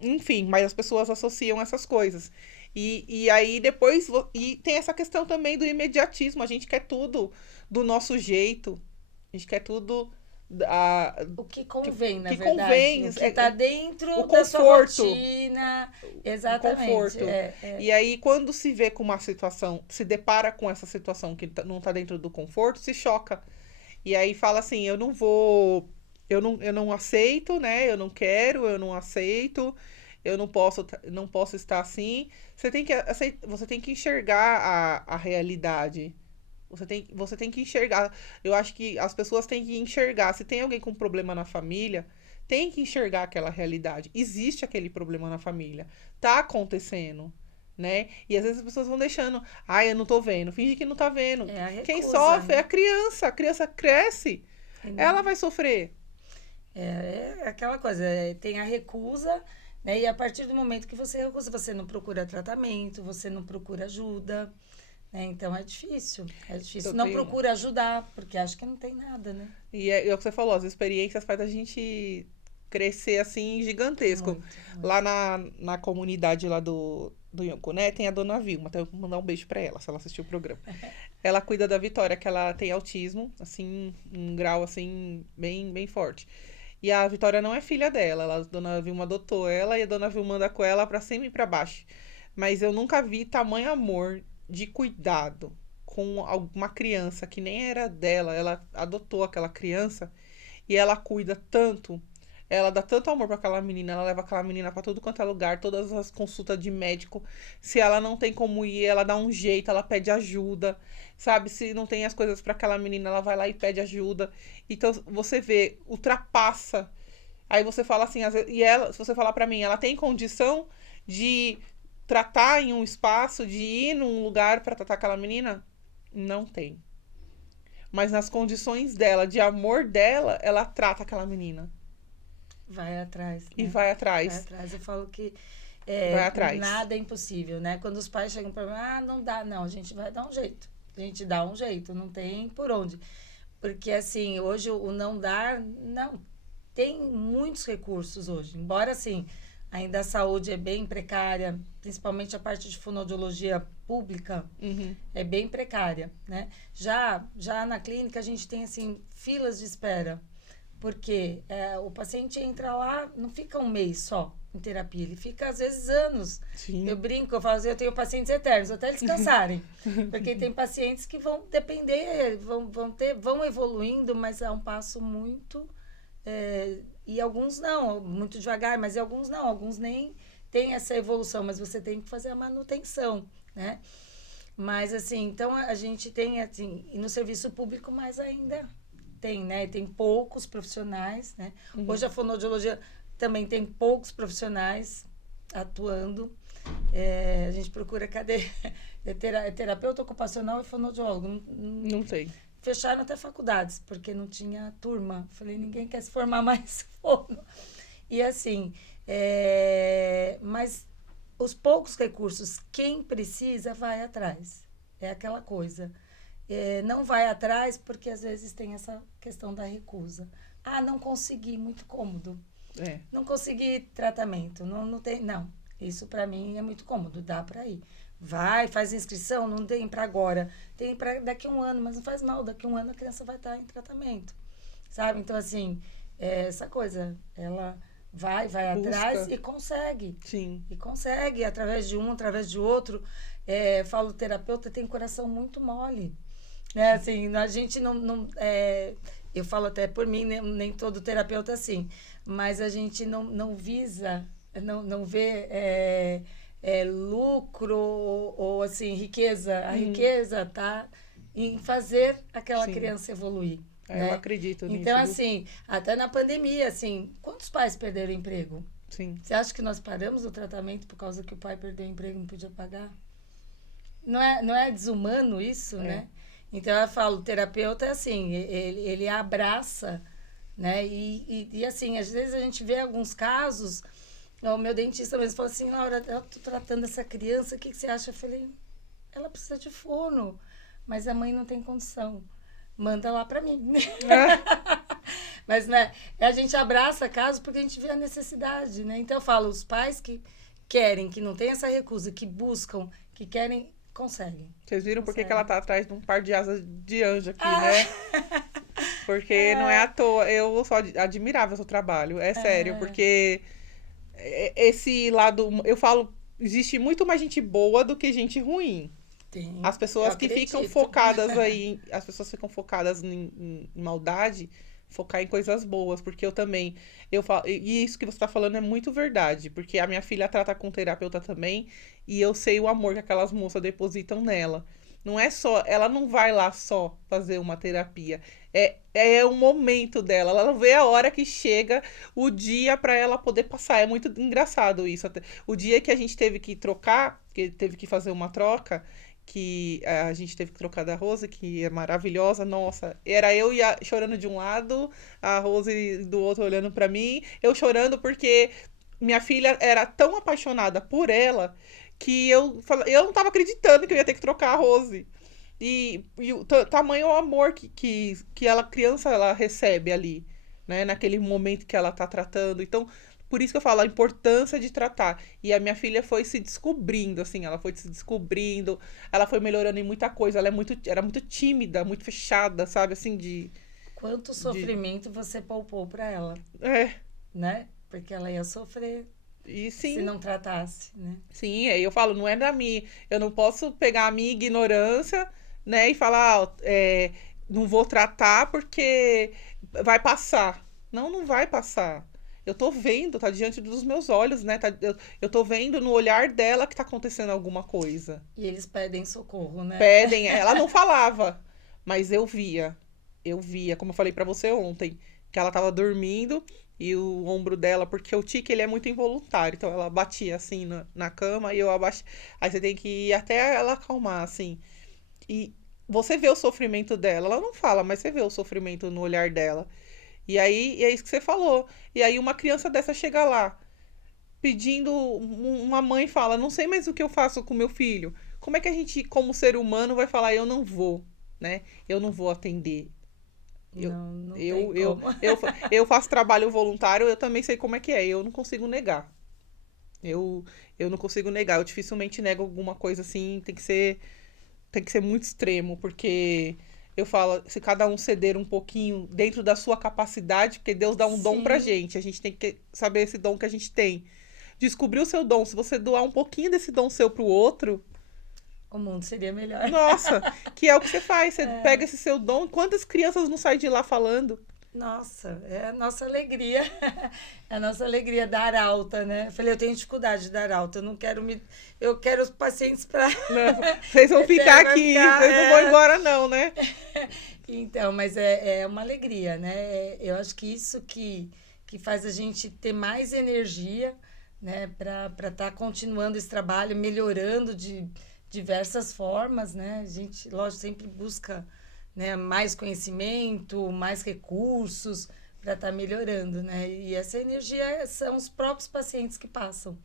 Enfim, mas as pessoas associam essas coisas. E aí depois. E tem essa questão também do imediatismo. A gente quer tudo do nosso jeito. A gente quer tudo. O que convém, na que verdade. convém, O que está dentro o da sua conforto. rotina. Exatamente. Conforto. E aí, quando se vê com uma situação, se depara com essa situação que não tá dentro do conforto, se choca. E aí fala assim, eu não vou. Eu não aceito, né? Eu não quero, eu não aceito, eu não posso estar assim. Você tem que enxergar a realidade. Você tem que enxergar. Eu acho que as pessoas têm que enxergar. Se tem alguém com problema na família, tem que enxergar aquela realidade. Existe aquele problema na família. Tá acontecendo, né? E às vezes as pessoas vão deixando. Ai, eu não tô vendo. Finge que não tá vendo. É a recusa, Quem sofre né? é a criança. A criança cresce. Ela vai sofrer. É aquela coisa, tem a recusa, né? E a partir do momento que você recusa, você não procura tratamento, você não procura ajuda, né? Então é difícil, é difícil. Eu Não tenho- procura ajudar, porque acha que não tem nada, né? E é o que você falou, as experiências fazem a gente crescer assim gigantesco. Muito, muito. Lá na comunidade lá do Yonconé tem a dona Vilma, então eu vou mandar um beijo pra ela, se ela assistir o programa. Ela cuida da Vitória, que ela tem autismo, assim, um grau assim bem bem forte. E a Vitória não é filha dela, a dona Vilma adotou ela e a dona Vilma anda com ela pra cima e pra baixo. Mas eu nunca vi tamanho amor de cuidado com alguma criança que nem era dela, ela adotou aquela criança e ela cuida tanto, ela dá tanto amor para aquela menina, ela leva aquela menina para tudo quanto é lugar, todas as consultas de médico. Se ela não tem como ir, ela dá um jeito, ela pede ajuda, sabe? Se não tem as coisas para aquela menina, ela vai lá e pede ajuda. Então você vê, ultrapassa. Aí você fala assim, e ela, se você falar para mim, ela tem condição de tratar em um espaço, de ir num lugar para tratar aquela menina? Não tem. Mas nas condições dela, de amor dela, ela trata aquela menina. Vai atrás, E né? vai Vai atrás. atrás. Eu falo que Vai atrás. nada é impossível, né? Quando os pais chegam para mim, não dá, não, a gente vai dar um jeito. A gente dá um jeito, não tem por onde. Porque, assim, hoje o não dar, não. Tem muitos recursos hoje. Embora, assim, ainda a saúde é bem precária, principalmente a parte de fonoaudiologia pública, Uhum. é bem precária, né? Já na clínica, a gente tem, assim, filas de espera. Porque o paciente entra lá, não fica um mês só em terapia, ele fica, às vezes, anos. Sim. Eu brinco, eu falo assim, eu tenho pacientes eternos, até eles cansarem. Porque tem pacientes que vão depender, vão evoluindo, mas é um passo muito... e alguns não, muito devagar, mas alguns não, alguns nem têm essa evolução, mas você tem que fazer a manutenção, né? Mas, assim, então a gente tem, assim, e no serviço público mais ainda tem, né? Tem poucos profissionais, né? Uhum. Hoje a fonoaudiologia também tem poucos profissionais atuando. A gente procura, cadê? Terapeuta ocupacional e fonoaudiólogo. Não tem. Fecharam até faculdades, porque não tinha turma. Falei, ninguém quer se formar mais fono. E assim, mas os poucos recursos, quem precisa vai atrás. É aquela coisa. Não vai atrás porque às vezes tem essa questão da recusa. Ah, não consegui, muito cômodo. Não consegui tratamento, não tem, não. Isso para mim é muito cômodo, dá para ir. Vai, faz inscrição, não tem para agora, tem para daqui a um ano, mas não faz mal, daqui a um ano a criança vai estar em tratamento, sabe? Então, assim, essa coisa, ela vai atrás e consegue. Sim. E consegue, através de um, através de outro. Falo, o terapeuta tem coração muito mole, né? Assim, a gente não eu falo até por mim, nem todo terapeuta é assim, mas a gente não visa, não vê lucro ou assim, riqueza. A riqueza tá em fazer aquela criança evoluir. Né? Eu acredito nisso. Então, assim, até na pandemia, assim, quantos pais perderam o emprego? Sim. Você acha que nós paramos o tratamento por causa que o pai perdeu o emprego e não podia pagar? Não é desumano isso, né? Então, eu falo, o terapeuta é assim, ele abraça, né? E assim, às vezes a gente vê alguns casos, o meu dentista mesmo falou assim, Laura, eu tô tratando essa criança, o que você acha? Eu falei, ela precisa de fono, mas a mãe não tem condição. Manda lá pra mim. Mas, né, a gente abraça casos porque a gente vê a necessidade, né? Então, eu falo, os pais que querem, que não tem essa recusa, que buscam, que querem, conseguem. Vocês viram por que ela tá atrás de um par de asas de anjo aqui, né? Porque não é à toa. Eu só admirava o seu trabalho, é sério. Porque esse lado... Eu falo, existe muito mais gente boa do que gente ruim. Tem, as pessoas que ficam focadas aí, as pessoas ficam focadas em maldade, focar em coisas boas, porque eu falo, e isso que você tá falando é muito verdade, porque a minha filha trata com terapeuta também, e eu sei o amor que aquelas moças depositam nela. Não é só, ela não vai lá só fazer uma terapia, é um momento dela, ela não vê a hora que chega o dia para ela poder passar, é muito engraçado isso. O dia que a gente teve que trocar, que teve que fazer uma troca, que a gente teve que trocar da Rose, que é maravilhosa, nossa, era eu chorando de um lado, a Rose do outro olhando pra mim, eu chorando porque minha filha era tão apaixonada por ela que eu não tava acreditando que eu ia ter que trocar a Rose. E o tamanho o amor que ela, criança, ela recebe ali, né, naquele momento que ela tá tratando. Então, por isso que eu falo a importância de tratar. E a minha filha foi se descobrindo, assim, ela foi se descobrindo, ela foi melhorando em muita coisa, ela era muito tímida, muito fechada, sabe, assim, Quanto sofrimento você poupou pra ela. Né? Porque ela ia sofrer se não tratasse, né? Sim, aí eu falo, não é da minha, eu não posso pegar a minha ignorância, né, e falar, não vou tratar porque vai passar. Não vai passar. Eu tô vendo, tá diante dos meus olhos, né? Eu tô vendo no olhar dela que tá acontecendo alguma coisa. E eles pedem socorro, né? Pedem, ela não falava, mas eu via. Eu via, como eu falei pra você ontem, que ela tava dormindo e o ombro dela, porque o tique ele é muito involuntário, então ela batia assim na cama e eu abaixei. Aí você tem que ir até ela acalmar, assim. E você vê o sofrimento dela, ela não fala, mas você vê o sofrimento no olhar dela. E aí, é isso que você falou. E aí uma criança dessa chega lá, pedindo, uma mãe fala, não sei mais o que eu faço com meu filho. Como é que a gente, como ser humano, vai falar, eu não vou, né? Eu não vou atender. Não tem como. Eu faço trabalho voluntário, eu também sei como é que é. Eu não consigo negar. Eu não consigo negar. Eu dificilmente nego alguma coisa assim. Tem que ser muito extremo, porque eu falo, se cada um ceder um pouquinho dentro da sua capacidade, porque Deus dá um dom pra gente. A gente tem que saber esse dom que a gente tem. Descobrir o seu dom. Se você doar um pouquinho desse dom seu pro outro, o mundo seria melhor. Nossa, que é o que você faz. Você pega esse seu dom. Quantas crianças não saem de lá falando? Nossa, é a nossa alegria. É a nossa alegria dar alta, né? Eu falei, eu tenho dificuldade de dar alta. Eu quero os pacientes para... Vocês vão ficar aqui. Vocês não vão embora não, né? Então, mas é uma alegria, né? Eu acho que isso que faz a gente ter mais energia, né? Para estar continuando esse trabalho, melhorando de diversas formas, né? A gente, lógico, sempre busca, né, mais conhecimento, mais recursos para estar melhorando, né? E essa energia são os próprios pacientes que passam,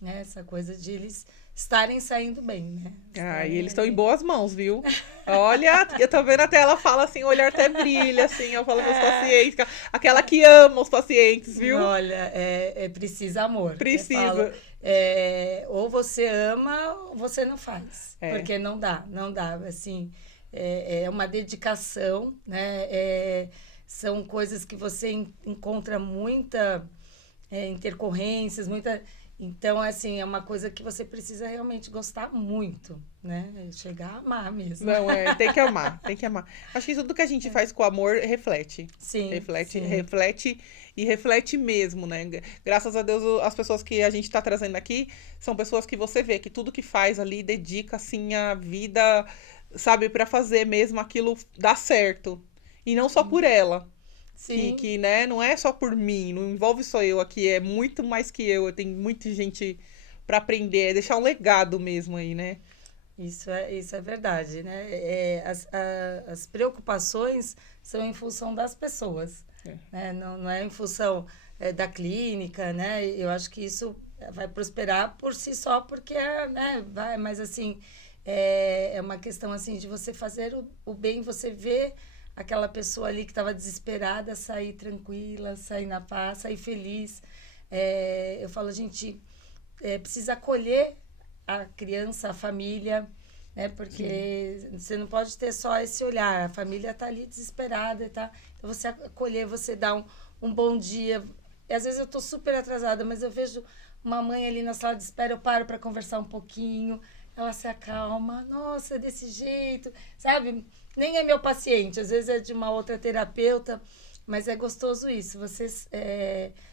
né? Essa coisa de eles estarem saindo bem, né? Ah, e Estarem eles estão em ali. boas mãos, viu? Olha, eu tô vendo até ela fala assim, o olhar até brilha, assim, eu falo meus pacientes, aquela que ama os pacientes, viu? Olha, precisa amor. Eu falo, Precisa. ou você ama ou você não faz. É, Porque não dá. Assim, é uma dedicação, né? São coisas que você encontra muita intercorrências, muita. Então, assim, é uma coisa que você precisa realmente gostar muito, né? Chegar a amar mesmo. não, tem que amar, tem que amar. Acho que tudo que a gente faz com amor reflete. Sim, Reflete, sim. reflete e reflete mesmo, né? Graças a Deus, as pessoas que a gente tá trazendo aqui são pessoas que você vê que tudo que faz ali dedica, assim, a vida, sabe, pra fazer mesmo aquilo dar certo. E não só por ela. Sim, Né, não é só por mim, não envolve só eu aqui, é muito mais que eu tenho muita gente pra aprender, é deixar um legado mesmo aí, né? isso é verdade, né? As preocupações são em função das pessoas, É. né? Não é em função da clínica, né? Eu acho que isso vai prosperar por si só, porque né? Vai, mas assim, é uma questão assim de você fazer o bem, você ver aquela pessoa ali que estava desesperada sair tranquila, sair na paz, sair feliz. Eu falo, gente, precisa acolher a criança, a família, né? Sim. Porque você não pode ter só esse olhar. A família está ali desesperada, tá? Então você acolher, você dar um bom dia. E às vezes eu estou super atrasada, mas eu vejo uma mãe ali na sala de espera, eu paro para conversar um pouquinho, ela se acalma, nossa, é desse jeito, sabe? Nem é meu paciente, às vezes é de uma outra terapeuta, mas é gostoso isso, você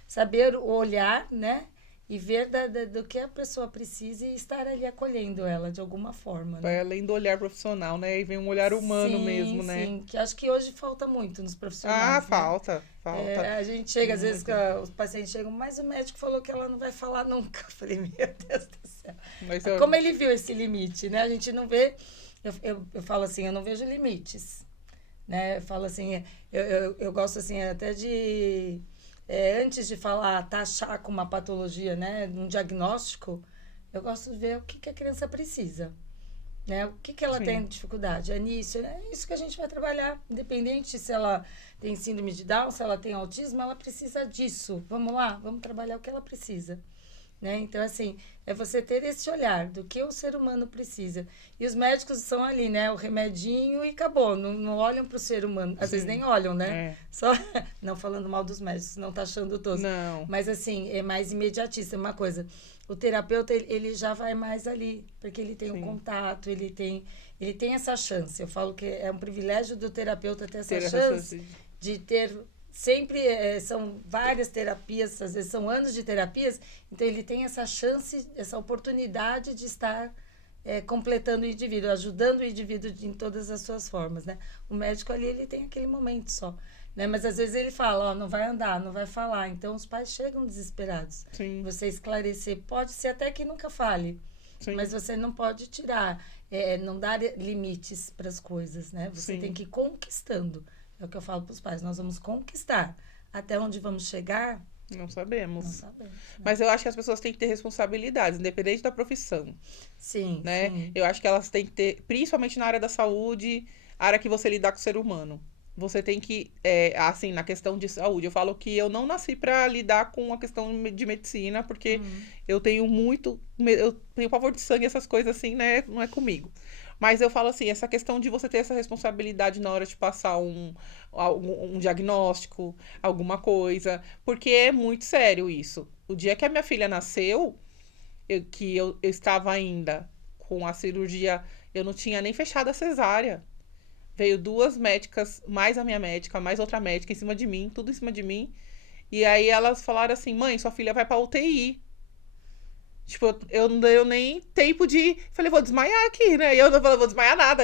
saber olhar, né? E ver do que a pessoa precisa e estar ali acolhendo ela de alguma forma, Vai né? além do olhar profissional, né? E vem um olhar humano Sim, mesmo, né? sim. Que acho que hoje falta muito nos Ah, profissionais, né? falta, falta. A gente chega, às vezes, Muito. os pacientes chegam, mas o médico falou que ela não vai falar nunca. Eu falei, meu Deus do céu. Mas Como ele viu esse limite, né? A gente não vê. Eu falo assim, eu não vejo limites, né? Eu falo assim, eu gosto assim até de antes de falar, taxar com uma patologia, né, um diagnóstico, eu gosto de ver o que a criança precisa, né? O que ela tem sim, dificuldade. É nisso, é isso que a gente vai trabalhar. Independente se ela tem síndrome de Down, se ela tem autismo, ela precisa disso. Vamos lá, vamos trabalhar o que ela precisa. Né? Então, assim, é você ter esse olhar do que o ser humano precisa. E os médicos são ali, né? O remedinho e acabou. Não olham para o ser humano. Às vezes sim. nem olham, né? É. Só, não falando mal dos médicos, não tá achando todos. Não. Mas, assim, é mais imediatista. Uma coisa, o terapeuta, ele já vai mais ali, porque ele tem o Sim. contato, ele tem essa chance. Eu falo que é um privilégio do terapeuta ter essa Ter essa chance chance. de ter sempre são várias terapias, às vezes são anos de terapias, então ele tem essa chance, essa oportunidade de estar completando o indivíduo, ajudando o indivíduo em todas as suas formas, né? O médico ali, ele tem aquele momento só, né? Mas às vezes ele fala, ó, não vai andar, não vai falar, então os pais chegam desesperados. Sim, Você esclarecer, pode ser até que nunca fale, sim, mas você não pode tirar, não dar limites para as coisas, né? Você tem sim. que ir conquistando. É o que eu falo para os pais, nós vamos conquistar. Até onde vamos chegar, Não não sabemos. sabemos. Né? Mas eu acho que as pessoas têm que ter responsabilidades, independente da profissão, Sim, né? sim. Eu acho que elas têm que ter, principalmente na área da saúde, a área que você lidar com o ser humano. Você tem que, assim, na questão de saúde, eu falo que eu não nasci para lidar com a questão de medicina, porque Uhum. eu tenho eu tenho pavor de sangue, essas coisas assim, né? Não é comigo. Mas eu falo assim, essa questão de você ter essa responsabilidade na hora de passar um diagnóstico, alguma coisa, porque é muito sério isso. O dia que a minha filha nasceu, eu estava ainda com a cirurgia, eu não tinha nem fechado a cesárea. Veio duas médicas, mais a minha médica, mais outra médica em cima de mim, tudo em cima de mim. E aí elas falaram assim: mãe, sua filha vai pra UTI. Tipo, eu não deu nem tempo de. Falei, vou desmaiar aqui, né? E eu não falei, vou desmaiar nada.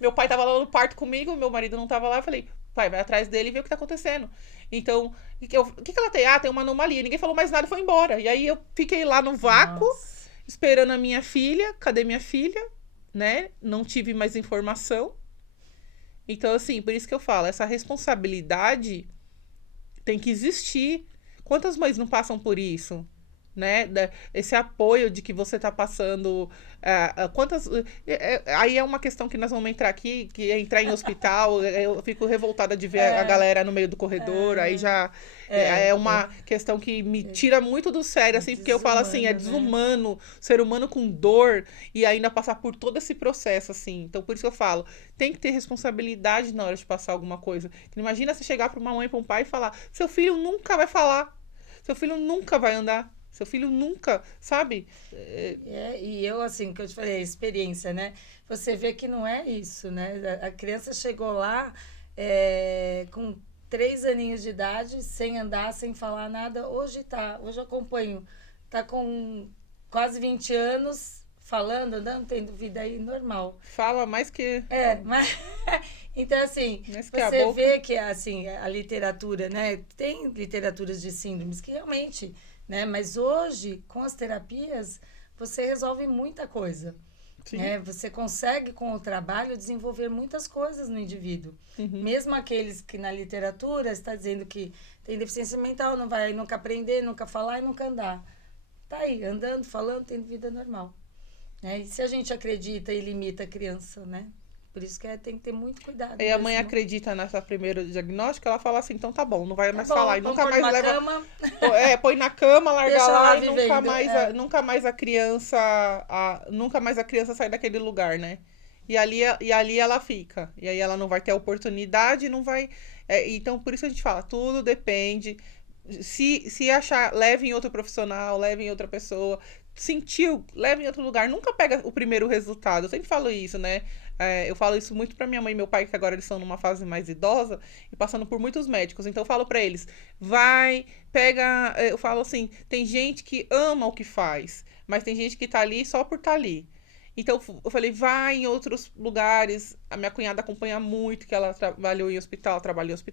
Meu pai tava lá no parto comigo, meu marido não tava lá. Eu falei, pai, vai atrás dele e vê o que tá acontecendo. Então, o que ela tem? Ah, tem uma anomalia. Ninguém falou mais nada e foi embora. E aí eu fiquei lá no vácuo, Nossa. esperando a minha filha. Cadê minha filha? Né? Não tive mais informação. Então, assim, por isso que eu falo, essa responsabilidade tem que existir. Quantas mães não passam por isso? né? Esse apoio de que você está passando. Quantas. Aí é uma questão que nós vamos entrar aqui, que é entrar em hospital. Eu fico revoltada de ver a galera no meio do corredor. Aí já é uma questão que me tira muito do sério, assim, porque eu falo assim, é desumano, ser humano com dor e ainda passar por todo esse processo, assim. Então, por isso que eu falo, tem que ter responsabilidade na hora de passar alguma coisa. Imagina você chegar para uma mãe, para um pai e falar: seu filho nunca vai falar, seu filho nunca vai andar. Seu filho nunca, sabe? E eu, assim, que eu te falei, a experiência, né? Você vê que não é isso, né? A criança chegou lá com 3 aninhos de idade, sem andar, sem falar nada. Hoje eu acompanho. Tá com quase 20 anos, falando, andando, tendo vida aí normal. Fala mais que... mas... Então, assim, você vê que, assim, a literatura, né? Tem literaturas de síndromes que realmente... Né? Mas hoje, com as terapias, você resolve muita coisa. Né? Você consegue, com o trabalho, desenvolver muitas coisas no indivíduo. Mesmo aqueles que na literatura está dizendo que tem deficiência mental, não vai nunca aprender, nunca falar e nunca andar. Tá aí, andando, falando, tendo vida normal. Né? E se a gente acredita e limita a criança, né? Por isso que tem que ter muito cuidado. E a mãe acredita nessa primeira diagnóstico, ela fala assim, então tá bom, não vai mais falar. E nunca mais leva. Cama. Põe na cama, larga lá e nunca mais a criança sai daquele lugar, né? E ali ela fica. E aí ela não vai ter a oportunidade, não vai. Então, por isso a gente fala, tudo depende. Se achar, leve em outro profissional, leve em outra pessoa. Sentiu, leve em outro lugar. Nunca pega o primeiro resultado. Eu sempre falo isso, né? Eu falo isso muito pra minha mãe e meu pai, que agora eles estão numa fase mais idosa e passando por muitos médicos. Então eu falo pra eles, pega... Eu falo assim, tem gente que ama o que faz, mas tem gente que tá ali só por tá ali. Então eu falei, vai em outros lugares. A minha cunhada acompanha muito, que ela trabalhou em hospital,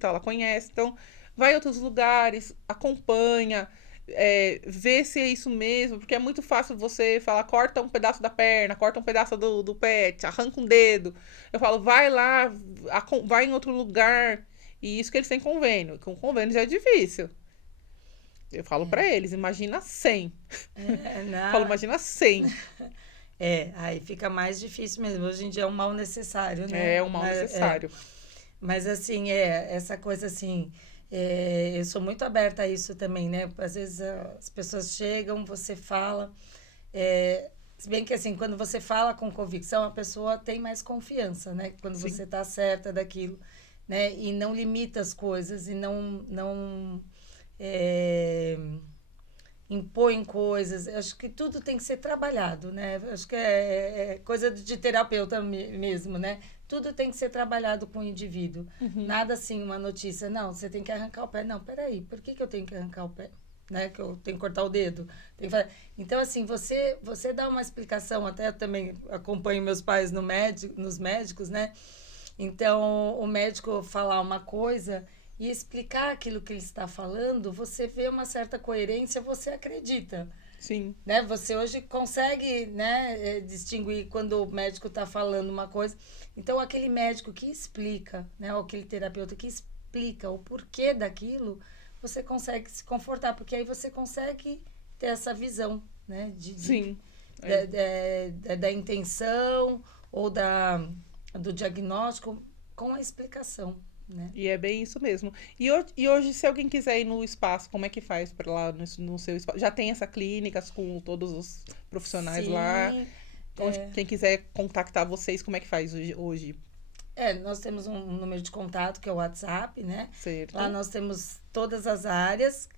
ela conhece. Então, vai em outros lugares, acompanha... ver se é isso mesmo, porque é muito fácil você falar, corta um pedaço da perna, corta um pedaço do pé, arranca um dedo. Eu falo, vai lá, vai em outro lugar. E isso que eles têm convênio. Com convênio já é difícil. Eu falo pra eles, imagina 100. Eu falo, imagina 100. Aí fica mais difícil mesmo. Hoje em dia é um mal necessário, né? É um mal necessário. Mas assim, essa coisa assim... eu sou muito aberta a isso também, né? Às vezes as pessoas chegam, você fala... se bem que assim, quando você fala com convicção, a pessoa tem mais confiança, né? Quando Sim. você está certa daquilo, né? E não limita as coisas, e não impõe coisas. Eu acho que tudo tem que ser trabalhado, né? Eu acho que é coisa de terapeuta mesmo, né? Tudo tem que ser trabalhado com o indivíduo. Nada assim, uma notícia, não, você tem que arrancar o pé. Não, peraí, por que eu tenho que arrancar o pé? Né? Que eu tenho que cortar o dedo? Então, assim, você dá uma explicação, até eu também acompanho meus pais nos médicos, né? Então, o médico falar uma coisa e explicar aquilo que ele está falando, você vê uma certa coerência, você acredita. Sim. Né? Você hoje consegue, né, distinguir quando o médico está falando uma coisa. Então, aquele médico que explica, né, ou aquele terapeuta que explica o porquê daquilo, você consegue se confortar, porque aí você consegue ter essa visão, né, Sim. Da intenção ou do diagnóstico com a explicação. Né? E é bem isso mesmo. E hoje, se alguém quiser ir no espaço, como é que faz para lá no seu espaço? Já tem essa clínica com todos os profissionais lá? Quem quiser contactar vocês, como é que faz hoje? Nós temos um número de contato, que é o WhatsApp, né? Certo. Lá nós temos todas as áreas,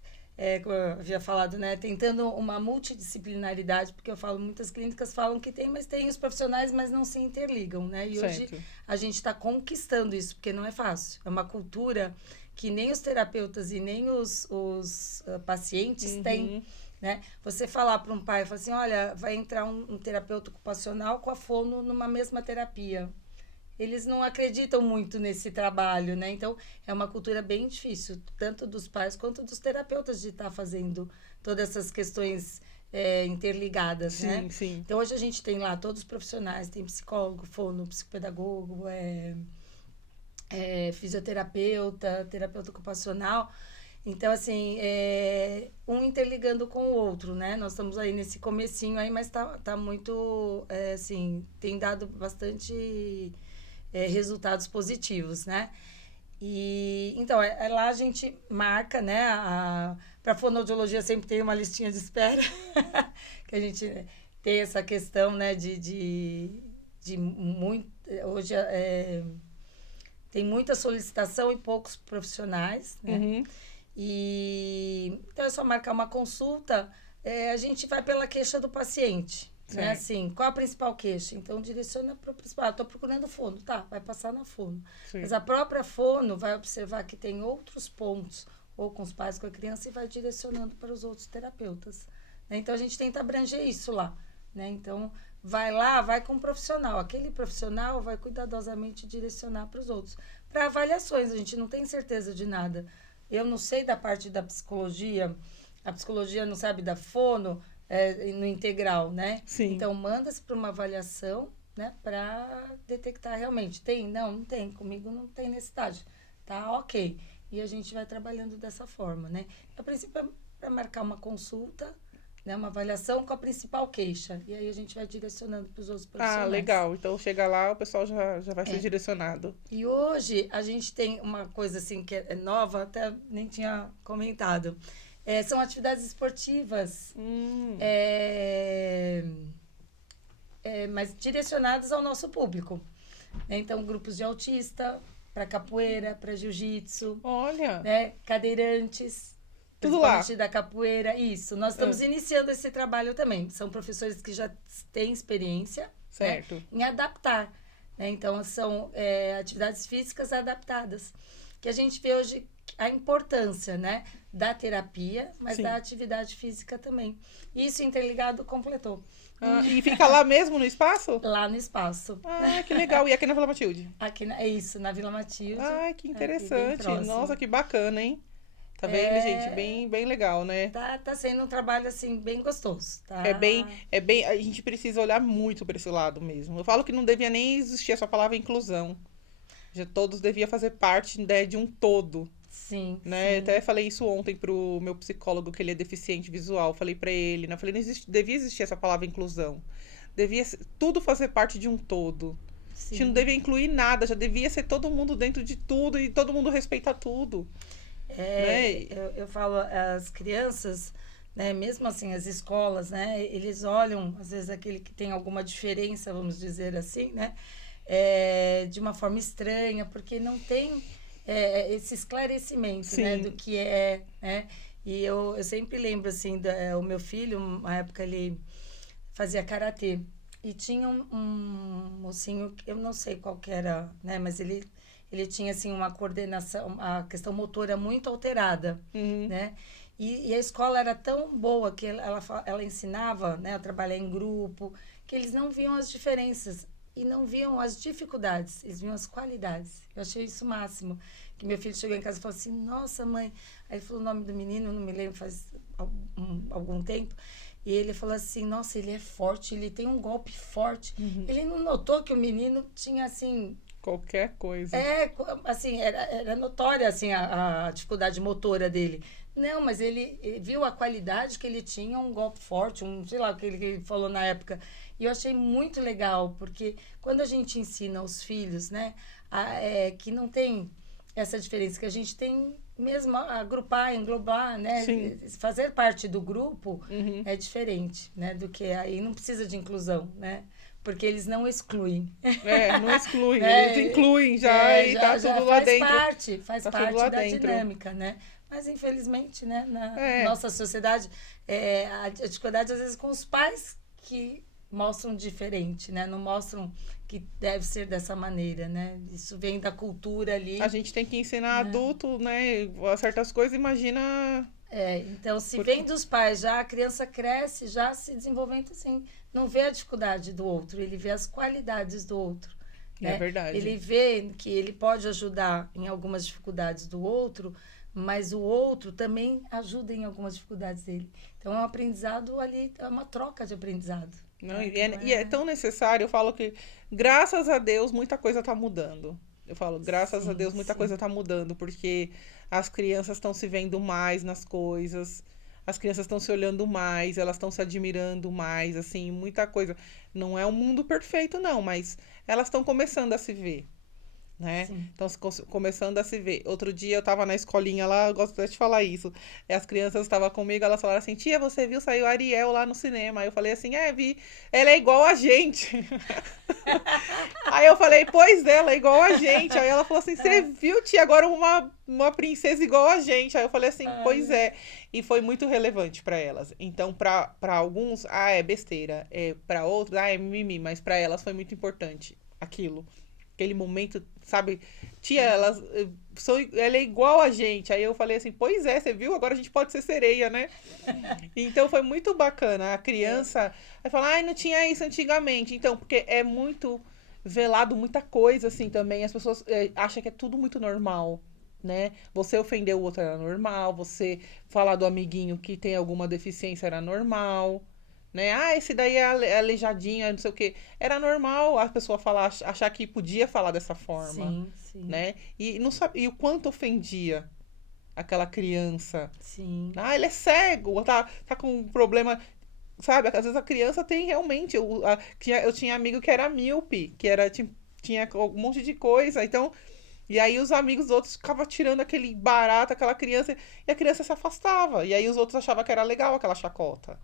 como eu havia falado, né? Tentando uma multidisciplinaridade, porque eu falo, muitas clínicas falam que tem, mas tem os profissionais, mas não se interligam, né? E certo. Hoje a gente está conquistando isso, porque não é fácil. É uma cultura que nem os terapeutas e nem os pacientes têm. Né? Você falar para um pai, falar assim, olha, vai entrar um terapeuta ocupacional com a fono numa mesma terapia. Eles não acreditam muito nesse trabalho, né? Então, é uma cultura bem difícil, tanto dos pais quanto dos terapeutas, de estar fazendo todas essas questões interligadas, sim, né? Sim. Então, hoje a gente tem lá todos os profissionais, tem psicólogo, fono, psicopedagogo, fisioterapeuta, terapeuta ocupacional. Então, assim, um interligando com o outro, né? Nós estamos aí nesse comecinho aí, mas tá muito, assim, tem dado bastante resultados positivos, né? E, então, lá a gente marca, né? Para fonoaudiologia sempre tem uma listinha de espera, que a gente tem essa questão, né? De muito... Hoje tem muita solicitação e poucos profissionais, né? Uhum. E então é só marcar uma consulta, a gente vai pela queixa do paciente, né? Assim, qual a principal queixa? Então direciona para o principal. Estou procurando fono, tá? Vai passar na fono. Sim. Mas a própria fono vai observar que tem outros pontos, ou com os pais, com a criança, e vai direcionando para os outros terapeutas, né? Então a gente tenta abranger isso lá, né? Então vai lá, vai com um profissional. Aquele profissional vai cuidadosamente direcionar para os outros. Para avaliações, a gente não tem certeza de nada. Eu não sei da parte da psicologia, a psicologia não sabe da fono no integral, né? Sim. Então, manda-se para uma avaliação, né? Para detectar realmente. Tem? Não tem. Comigo não tem necessidade. Tá, ok. E a gente vai trabalhando dessa forma, né? A princípio, é para marcar uma consulta, né? Uma avaliação com a principal queixa. E aí a gente vai direcionando para os outros profissionais. Ah, legal. Então, chega lá, o pessoal já vai ser direcionado. E hoje a gente tem uma coisa assim que é nova, até nem tinha comentado. São atividades esportivas, mas direcionadas ao nosso público. Então, grupos de autista, para capoeira, para jiu-jitsu. Olha! Né? Cadeirantes. Tudo lá. Da capoeira, isso. Nós estamos iniciando esse trabalho também. São professores que já têm experiência, certo, né, em adaptar. Né? Então, são atividades físicas adaptadas. Que a gente vê hoje a importância, né, da terapia, mas da atividade física também. Isso interligado completou. E fica lá mesmo no espaço? Lá no espaço. Ah, que legal. E aqui na Vila Matilde? Isso, na Vila Matilde. Ai, que interessante. Nossa, que bacana, hein? Tá vendo, gente? Bem legal, né? Tá sendo um trabalho, assim, bem gostoso. Tá? A gente precisa olhar muito para esse lado mesmo. Eu falo que não devia nem existir essa palavra inclusão. Já todos deviam fazer parte, né, de um todo. Sim, né? sim. Até falei isso ontem pro meu psicólogo, que ele é deficiente visual. Falei pra ele, né? Falei, devia existir essa palavra inclusão. Devia tudo fazer parte de um todo. Sim. A gente não devia incluir nada, já devia ser todo mundo dentro de tudo e todo mundo respeitar tudo. Né? Eu falo, as crianças, né, mesmo assim, as escolas, né, eles olham, às vezes, aquele que tem alguma diferença, vamos dizer assim, né, de uma forma estranha, porque não tem esse esclarecimento, né, do que é, né, e eu sempre lembro, assim, o meu filho, uma época ele fazia karatê, e tinha um mocinho, eu não sei qual que era, né, mas ele tinha, assim, uma coordenação, a questão motora muito alterada, né? E a escola era tão boa que ela ensinava, né, a trabalhar em grupo, que eles não viam as diferenças e não viam as dificuldades, eles viam as qualidades. Eu achei isso o máximo. Que meu filho chegou em casa e falou assim, nossa, mãe... Aí ele falou o nome do menino, não me lembro, faz algum tempo. E ele falou assim, nossa, ele é forte, ele tem um golpe forte. Ele não notou que o menino tinha, assim... Qualquer coisa. Assim, era notória, assim, a dificuldade motora dele. Não, mas ele viu a qualidade que ele tinha, um golpe forte, sei lá o que ele falou na época. E eu achei muito legal, porque quando a gente ensina os filhos, né, que não tem essa diferença, que a gente tem mesmo agrupar, englobar, né, fazer parte do grupo é diferente, né, do que aí não precisa de inclusão, né. Porque eles não excluem. Não excluem, eles incluem já e tá tudo lá dentro. Faz parte da dinâmica, né? Mas, infelizmente, né, na nossa sociedade, a dificuldade, às vezes, com os pais que mostram diferente, né? Não mostram que deve ser dessa maneira, né? Isso vem da cultura ali. A gente tem que ensinar adulto, né? Certas coisas, imagina... Então, se vem dos pais já, a criança cresce já se desenvolvendo assim, não vê a dificuldade do outro, ele vê as qualidades do outro. Né? É verdade. Ele vê que ele pode ajudar em algumas dificuldades do outro, mas o outro também ajuda em algumas dificuldades dele. Então, é um aprendizado ali, é uma troca de aprendizado. Não, e é tão necessário, eu falo que, graças a Deus, muita coisa está mudando. Eu falo, graças a Sim, Deus, muita sim. coisa tá mudando, porque as crianças estão se vendo mais nas coisas, as crianças estão se olhando mais, elas estão se admirando mais, assim, muita coisa. Não é um mundo perfeito, não, mas elas estão começando a se ver, né? Sim. Então, começando a se ver. Outro dia eu tava na escolinha lá, eu gosto até de falar isso. E as crianças estavam comigo, elas falaram assim: tia, você viu, saiu a Ariel lá no cinema. Aí eu falei assim: é, vi, ela é igual a gente. Aí eu falei: pois é, ela é igual a gente. Aí ela falou assim: você viu, tia, agora uma princesa igual a gente. Aí eu falei assim: pois Olha. é. E foi muito relevante pra elas. Então, pra alguns, é besteira. Pra outros, é mimimi. Mas pra elas foi muito importante aquilo. Aquele momento, sabe? Tia, ela é igual a gente. Aí eu falei assim, pois é, você viu? Agora a gente pode ser sereia, né? Então foi muito bacana. A É, criança vai falar, ai, não tinha isso antigamente. Então, porque é muito velado muita coisa, assim, também. As pessoas acham que é tudo muito normal, né? Você ofender o outro era normal, você falar do amiguinho que tem alguma deficiência era normal, né? Ah, esse daí é aleijadinho, não sei o quê. Era normal a pessoa falar, achar que podia falar dessa forma, sim, sim, né? E, não sabe, e o quanto ofendia aquela criança. sim. Ah, ele é cego, tá com um problema. Sabe, às vezes a criança tem realmente. Eu tinha amigo que era míope, que era, tinha um monte de coisa. Então, e aí os amigos outros ficavam tirando aquele barato, aquela criança, e a criança se afastava. E aí os outros achavam que era legal aquela chacota.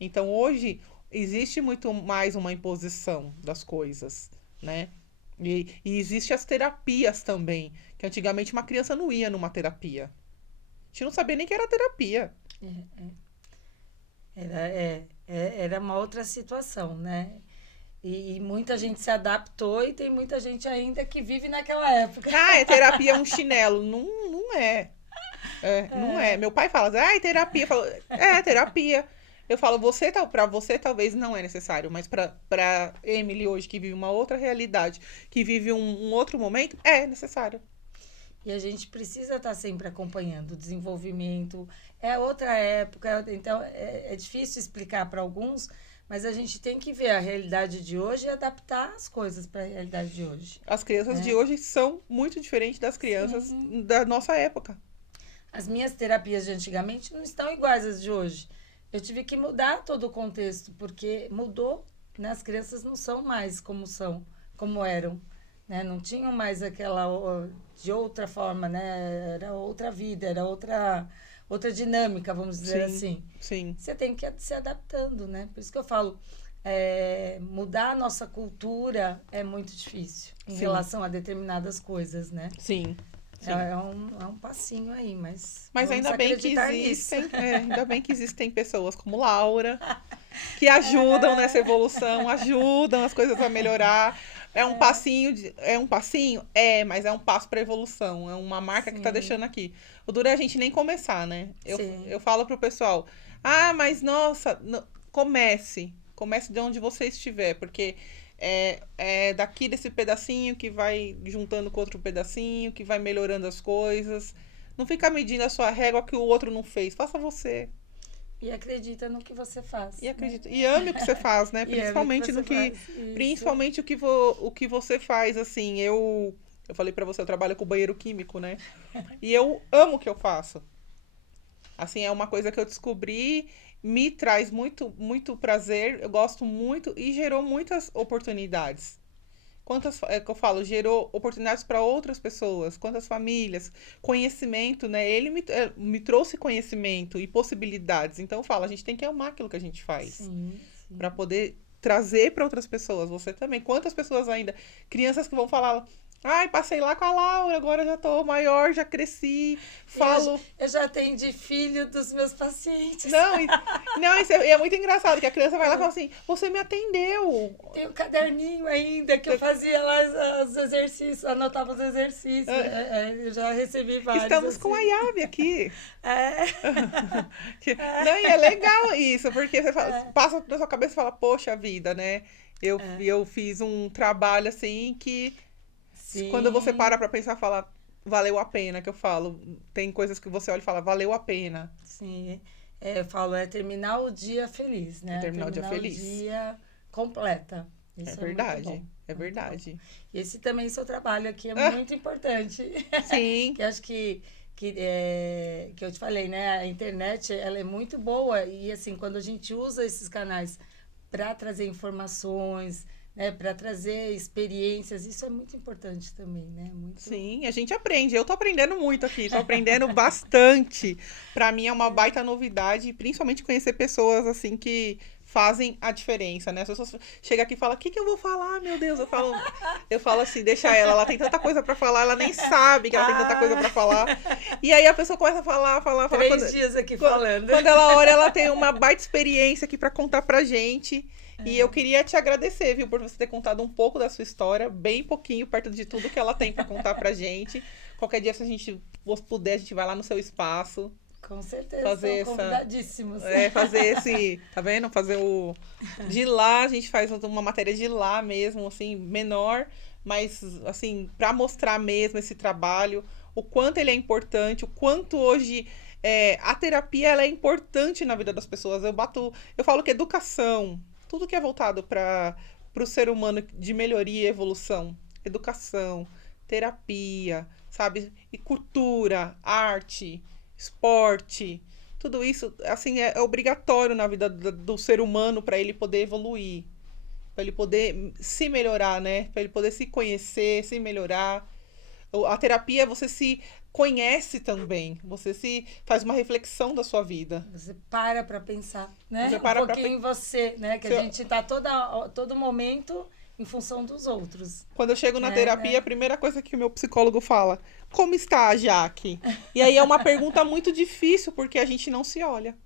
Então hoje existe muito mais uma imposição das coisas, né? E existe as terapias também, que antigamente uma criança não ia numa terapia. A gente não sabia nem que era terapia. Era uma outra situação, né? E muita gente se adaptou e tem muita gente ainda que vive naquela época. Ah, é terapia é um chinelo. Não, não é. Não é. É, Meu pai fala, ah, é terapia. Eu falo, é terapia. Eu falo, para você talvez não é necessário, mas para Emily hoje que vive uma outra realidade, que vive um outro momento, é necessário. e a gente precisa estar sempre acompanhando o desenvolvimento. É outra época, então é difícil explicar para alguns, mas a gente tem que ver a realidade de hoje e adaptar as coisas para a realidade de hoje, As crianças de né? hoje são muito diferentes das crianças Sim. da nossa época. As minhas terapias de antigamente não estão iguais às de hoje. Eu tive que mudar todo o contexto, porque mudou, né? As crianças não são mais como são, como eram, né? Não tinham mais aquela de outra forma, né? Era outra vida, era outra dinâmica, vamos dizer Sim, assim. sim, Você tem que ir se adaptando, né? Por isso que eu falo, mudar a nossa cultura é muito difícil em sim, relação a determinadas coisas, né? sim, É, sim. é um passinho aí, mas Mas vamos ainda bem que acreditar nisso. existem, ainda bem que existem pessoas como Laura que ajudam nessa evolução, ajudam as coisas a melhorar. É um passinho, é um passinho? É, mas é um passo para evolução. É uma marca que tá Sim, deixando aqui. O duro é a gente nem começar, né? Eu sim. falo pro pessoal: ah, mas nossa, comece. Comece de onde você estiver, porque é daqui desse pedacinho que vai juntando com outro pedacinho, que vai melhorando as coisas. Não fica medindo a sua régua que o outro não fez. Faça você. E acredita no que você E faz, né? acredita. E ame o que você faz, né? E ame o que Principalmente no você que. faz. Isso. Principalmente o que você faz, assim. Eu falei pra você, eu trabalho com banheiro químico, né? E eu amo o que eu faço. Assim, é uma coisa que eu descobri, me traz muito prazer, eu gosto muito e gerou muitas oportunidades. Quantas, é que eu falo, gerou oportunidades para outras pessoas, quantas famílias, conhecimento, né? Ele me trouxe conhecimento e possibilidades. Então eu falo, a gente tem que amar aquilo que a gente faz Sim, para sim. poder trazer para outras pessoas. Você também. Quantas pessoas ainda, crianças que vão falar, ai, passei lá com a Laura, agora já tô maior, já cresci, E eu, falo. eu já atendi filho dos meus pacientes. Não, não, isso é muito engraçado, que a criança vai lá e fala assim, você me atendeu. Tem um caderninho ainda que eu fazia lá os exercícios, anotava os exercícios. Eu já recebi vários Estamos com a assim. Yabe aqui. É, Não, e é legal isso, porque você é, passa na sua cabeça e fala, poxa vida, né? é. Eu fiz um trabalho assim que quando você Sim, para pra pensar, fala, valeu a pena, que eu falo. Tem coisas que você olha e fala, valeu a pena. sim. Eu falo, é terminar o dia feliz, É né? terminar o dia Terminar o feliz. dia completa. Isso É muito verdade, bom, é muito bom. verdade. Esse também, seu trabalho aqui é muito importante. Sim, Que acho que eu te falei, né? A internet, ela é muito boa e, assim, quando a gente usa esses canais para trazer informações, né? Para trazer experiências, isso é muito importante também, né? Muito... sim, a gente aprende. Eu tô aprendendo muito aqui, tô aprendendo bastante. Pra mim é uma baita novidade, principalmente conhecer pessoas assim que fazem a diferença, né? As pessoas chegam aqui e falam: "O que que eu vou falar, meu Deus?" Eu falo assim: "Deixa ela tem tanta coisa pra falar, ela nem sabe que ela tem tanta coisa Ah, pra falar". E aí a pessoa começa a falar, falar, falar. 3 dias aqui falando. Quando ela olha, ela tem uma baita experiência aqui pra contar pra gente. E eu queria te agradecer, viu, por você ter contado um pouco da sua história, bem pouquinho, perto de tudo que ela tem pra contar pra gente. Qualquer dia, se a gente puder, a gente vai lá no seu espaço Com certeza, fazer são essa. convidadíssimos. Fazer esse. Tá vendo? Fazer o. De lá, a gente faz uma matéria de lá mesmo, assim, menor, mas, assim, pra mostrar mesmo esse trabalho, o quanto ele é importante, o quanto hoje. A terapia ela é importante na vida das pessoas. Eu falo que educação, tudo que é voltado para o ser humano de melhoria e evolução, educação, terapia, sabe? E cultura, arte, esporte, tudo isso assim é obrigatório na vida do ser humano para ele poder evoluir, para ele poder se melhorar, né? Para ele poder se conhecer, se melhorar. A terapia você se conhece também, você se faz uma reflexão da sua vida. Você para pensar, né? Você Um para pra pouquinho em você, né? Que a Você- gente tá todo momento em função dos outros, Quando eu chego na terapia, né? a primeira coisa que o meu psicólogo fala: como está a Jaque? E aí é uma pergunta muito difícil, porque a gente não se olha.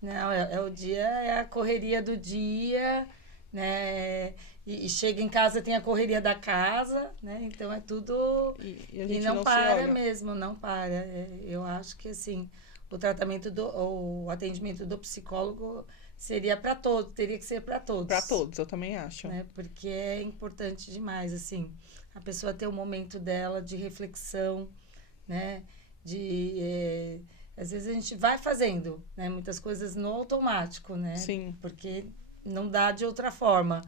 Não, é o dia, é a correria do dia, né? E chega em casa, tem a correria da casa, né? Então é tudo. E a E gente não não se para olha. mesmo, não para. Eu acho que assim, o atendimento do psicólogo seria para todos, teria que ser para todos. Pra todos, eu também acho. Né? Porque é importante demais, assim, a pessoa ter o momento dela de reflexão, né? Às vezes a gente vai fazendo, né? Muitas coisas no automático, né? Sim, Porque não dá de outra forma.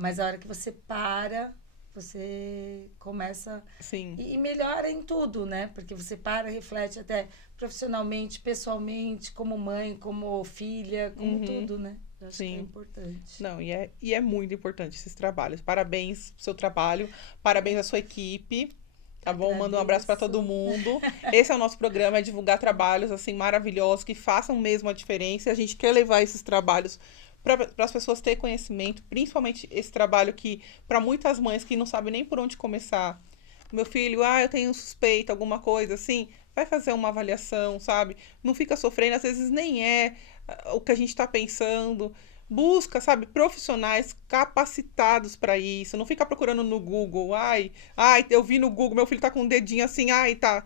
Mas a hora que você para, você começa sim, e melhora em tudo, né? Porque você para, reflete até profissionalmente, pessoalmente, como mãe, como filha, como tudo, né? Eu acho que é sim. importante. Não, e é muito importante esses trabalhos. Parabéns pro seu trabalho, parabéns à sua equipe. Tá bom? Manda um abraço para todo Agradeço. mundo. Esse é o nosso programa, é divulgar trabalhos assim maravilhosos que façam mesmo a diferença. E a gente quer levar esses trabalhos para as pessoas terem conhecimento, principalmente esse trabalho que para muitas mães que não sabem nem por onde começar. Meu filho, eu tenho suspeita, alguma coisa assim, vai fazer uma avaliação, sabe? Não fica sofrendo, às vezes nem é o que a gente está pensando. Busca, sabe, profissionais capacitados para isso. Não fica procurando no Google. Ai, eu vi no Google, meu filho tá com um dedinho assim, ai, tá.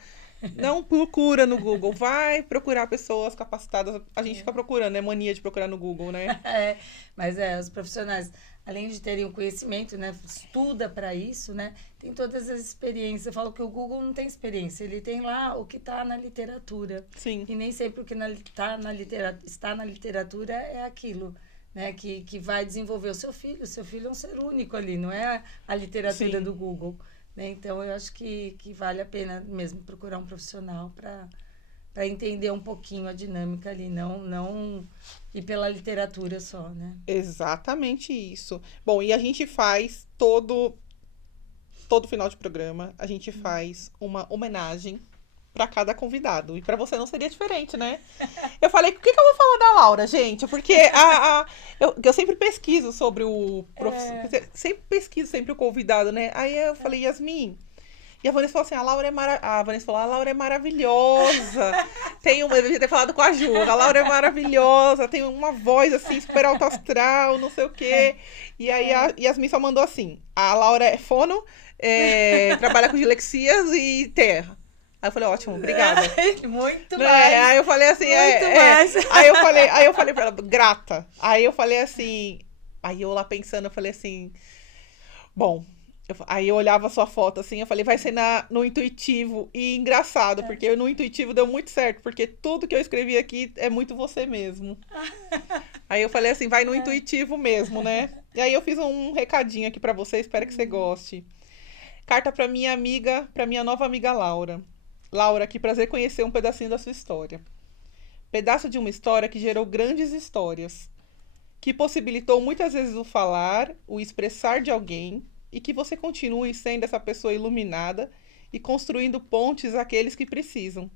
Não procura no Google. Vai procurar pessoas capacitadas. A gente fica procurando, é mania de procurar no Google, né? É, mas os profissionais, além de terem o conhecimento, né, estuda para isso, né, tem todas as experiências. Eu falo que o Google não tem experiência, ele tem lá o que está na literatura. Sim, E nem sempre o que está na literatura é aquilo, né, que vai desenvolver o seu filho. O seu filho é um ser único ali, não é a literatura sim. do Google. Né? Então, eu acho que vale a pena mesmo procurar um profissional para entender um pouquinho a dinâmica ali, não ir pela literatura só, né? Exatamente isso. Bom, e a gente faz todo final de programa, a gente faz uma homenagem para cada convidado. E para você não seria diferente, né? Eu falei, o que que eu vou falar da Laura, gente? Porque eu sempre pesquiso sobre sempre pesquiso sempre o convidado, né? Aí eu falei, Yasmin. E a Vanessa falou assim, a Vanessa falou, a Laura é maravilhosa. Eu devia ter falado com a Ju, a Laura é maravilhosa, tem uma voz assim, super alto astral, não sei o quê. E aí a Yasmin só mandou assim, a Laura é fono, trabalha com dilexias e terra. Aí eu falei, ótimo, obrigada. Muito Né? mais. Aí eu falei assim, Muito mais. Aí eu falei pra ela, grata. Aí eu falei assim, aí eu lá pensando, eu falei assim, bom, aí eu olhava a sua foto assim, eu falei, vai ser no intuitivo. E engraçado, porque no intuitivo deu muito certo, porque tudo que eu escrevi aqui é muito você mesmo. Aí eu falei assim, vai no intuitivo mesmo, né? E aí eu fiz um recadinho aqui pra você, espero que você goste. Carta pra minha amiga, pra minha nova amiga Laura. Laura, que prazer conhecer um pedacinho da sua história. Pedaço de uma história que gerou grandes histórias, que possibilitou muitas vezes o falar, o expressar de alguém, e que você continue sendo essa pessoa iluminada e construindo pontes àqueles que precisam.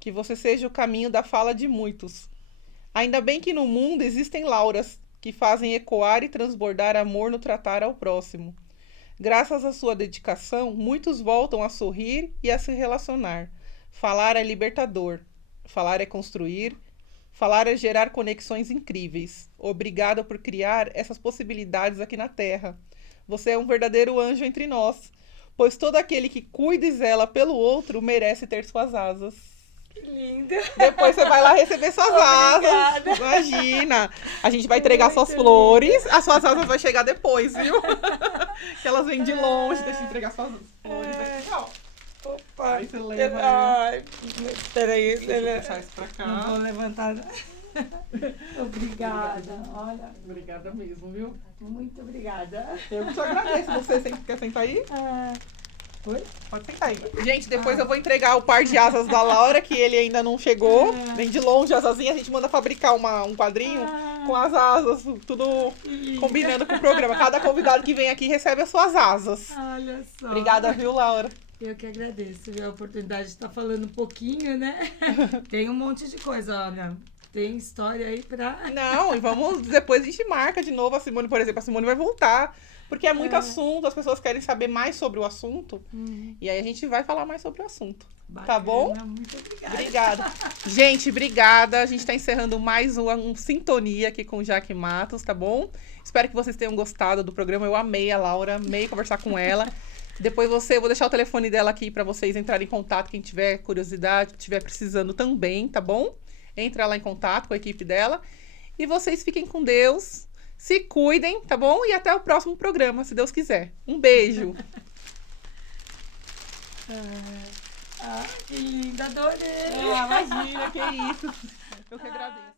Que você seja o caminho da fala de muitos. Ainda bem que no mundo existem Lauras que fazem ecoar e transbordar amor no tratar ao próximo. Graças à sua dedicação, muitos voltam a sorrir e a se relacionar. Falar é libertador. Falar é construir. Falar é gerar conexões incríveis. Obrigada por criar essas possibilidades aqui na Terra. Você é um verdadeiro anjo entre nós, pois todo aquele que cuida e zela pelo outro merece ter suas asas. Que linda. Depois você vai lá receber suas asas. Obrigada. Imagina. A gente vai entregar Muito suas flores. As suas asas vão chegar depois, viu? Que elas vêm de longe. Deixa eu entregar suas flores aqui, ó. Opa. Aí você leva aí. Ai, peraí. Deixa eu puxar isso pra Não vou cá. levantar. Obrigada. Olha, Obrigada mesmo, viu? muito obrigada. Eu que te agradeço. Você quer sentar aí? Oi? Pode sentar aí. Gente, depois eu vou entregar o par de asas da Laura, que ele ainda não chegou. Vem de longe, asazinha. A gente manda fabricar um quadrinho com as asas, tudo combinando com o programa. Cada convidado que vem aqui recebe as suas asas. Olha só. Obrigada, viu, Laura? Eu que agradeço, viu, a oportunidade de estar falando um pouquinho, né? Tem um monte de coisa, olha. Tem história aí pra... Não, e vamos... Depois a gente marca de novo a Simone, por exemplo. A Simone vai voltar. Porque é muito assunto, as pessoas querem saber mais sobre o assunto. E aí a gente vai falar mais sobre o assunto. Bacana, Tá bom? Muito obrigada. Obrigada. Gente, obrigada. A gente tá encerrando mais um Sintonia aqui com Jaque Matos, tá bom? Espero que vocês tenham gostado do programa. Eu amei a Laura, amei conversar com ela. Depois eu vou deixar o telefone dela aqui pra vocês entrarem em contato, quem tiver curiosidade, estiver precisando também, tá bom? Entra lá em contato com a equipe dela. E vocês fiquem com Deus. Se cuidem, tá bom? E até o próximo programa, se Deus quiser. Um beijo. Que linda, adorei. Imagina, que isso. Eu que agradeço.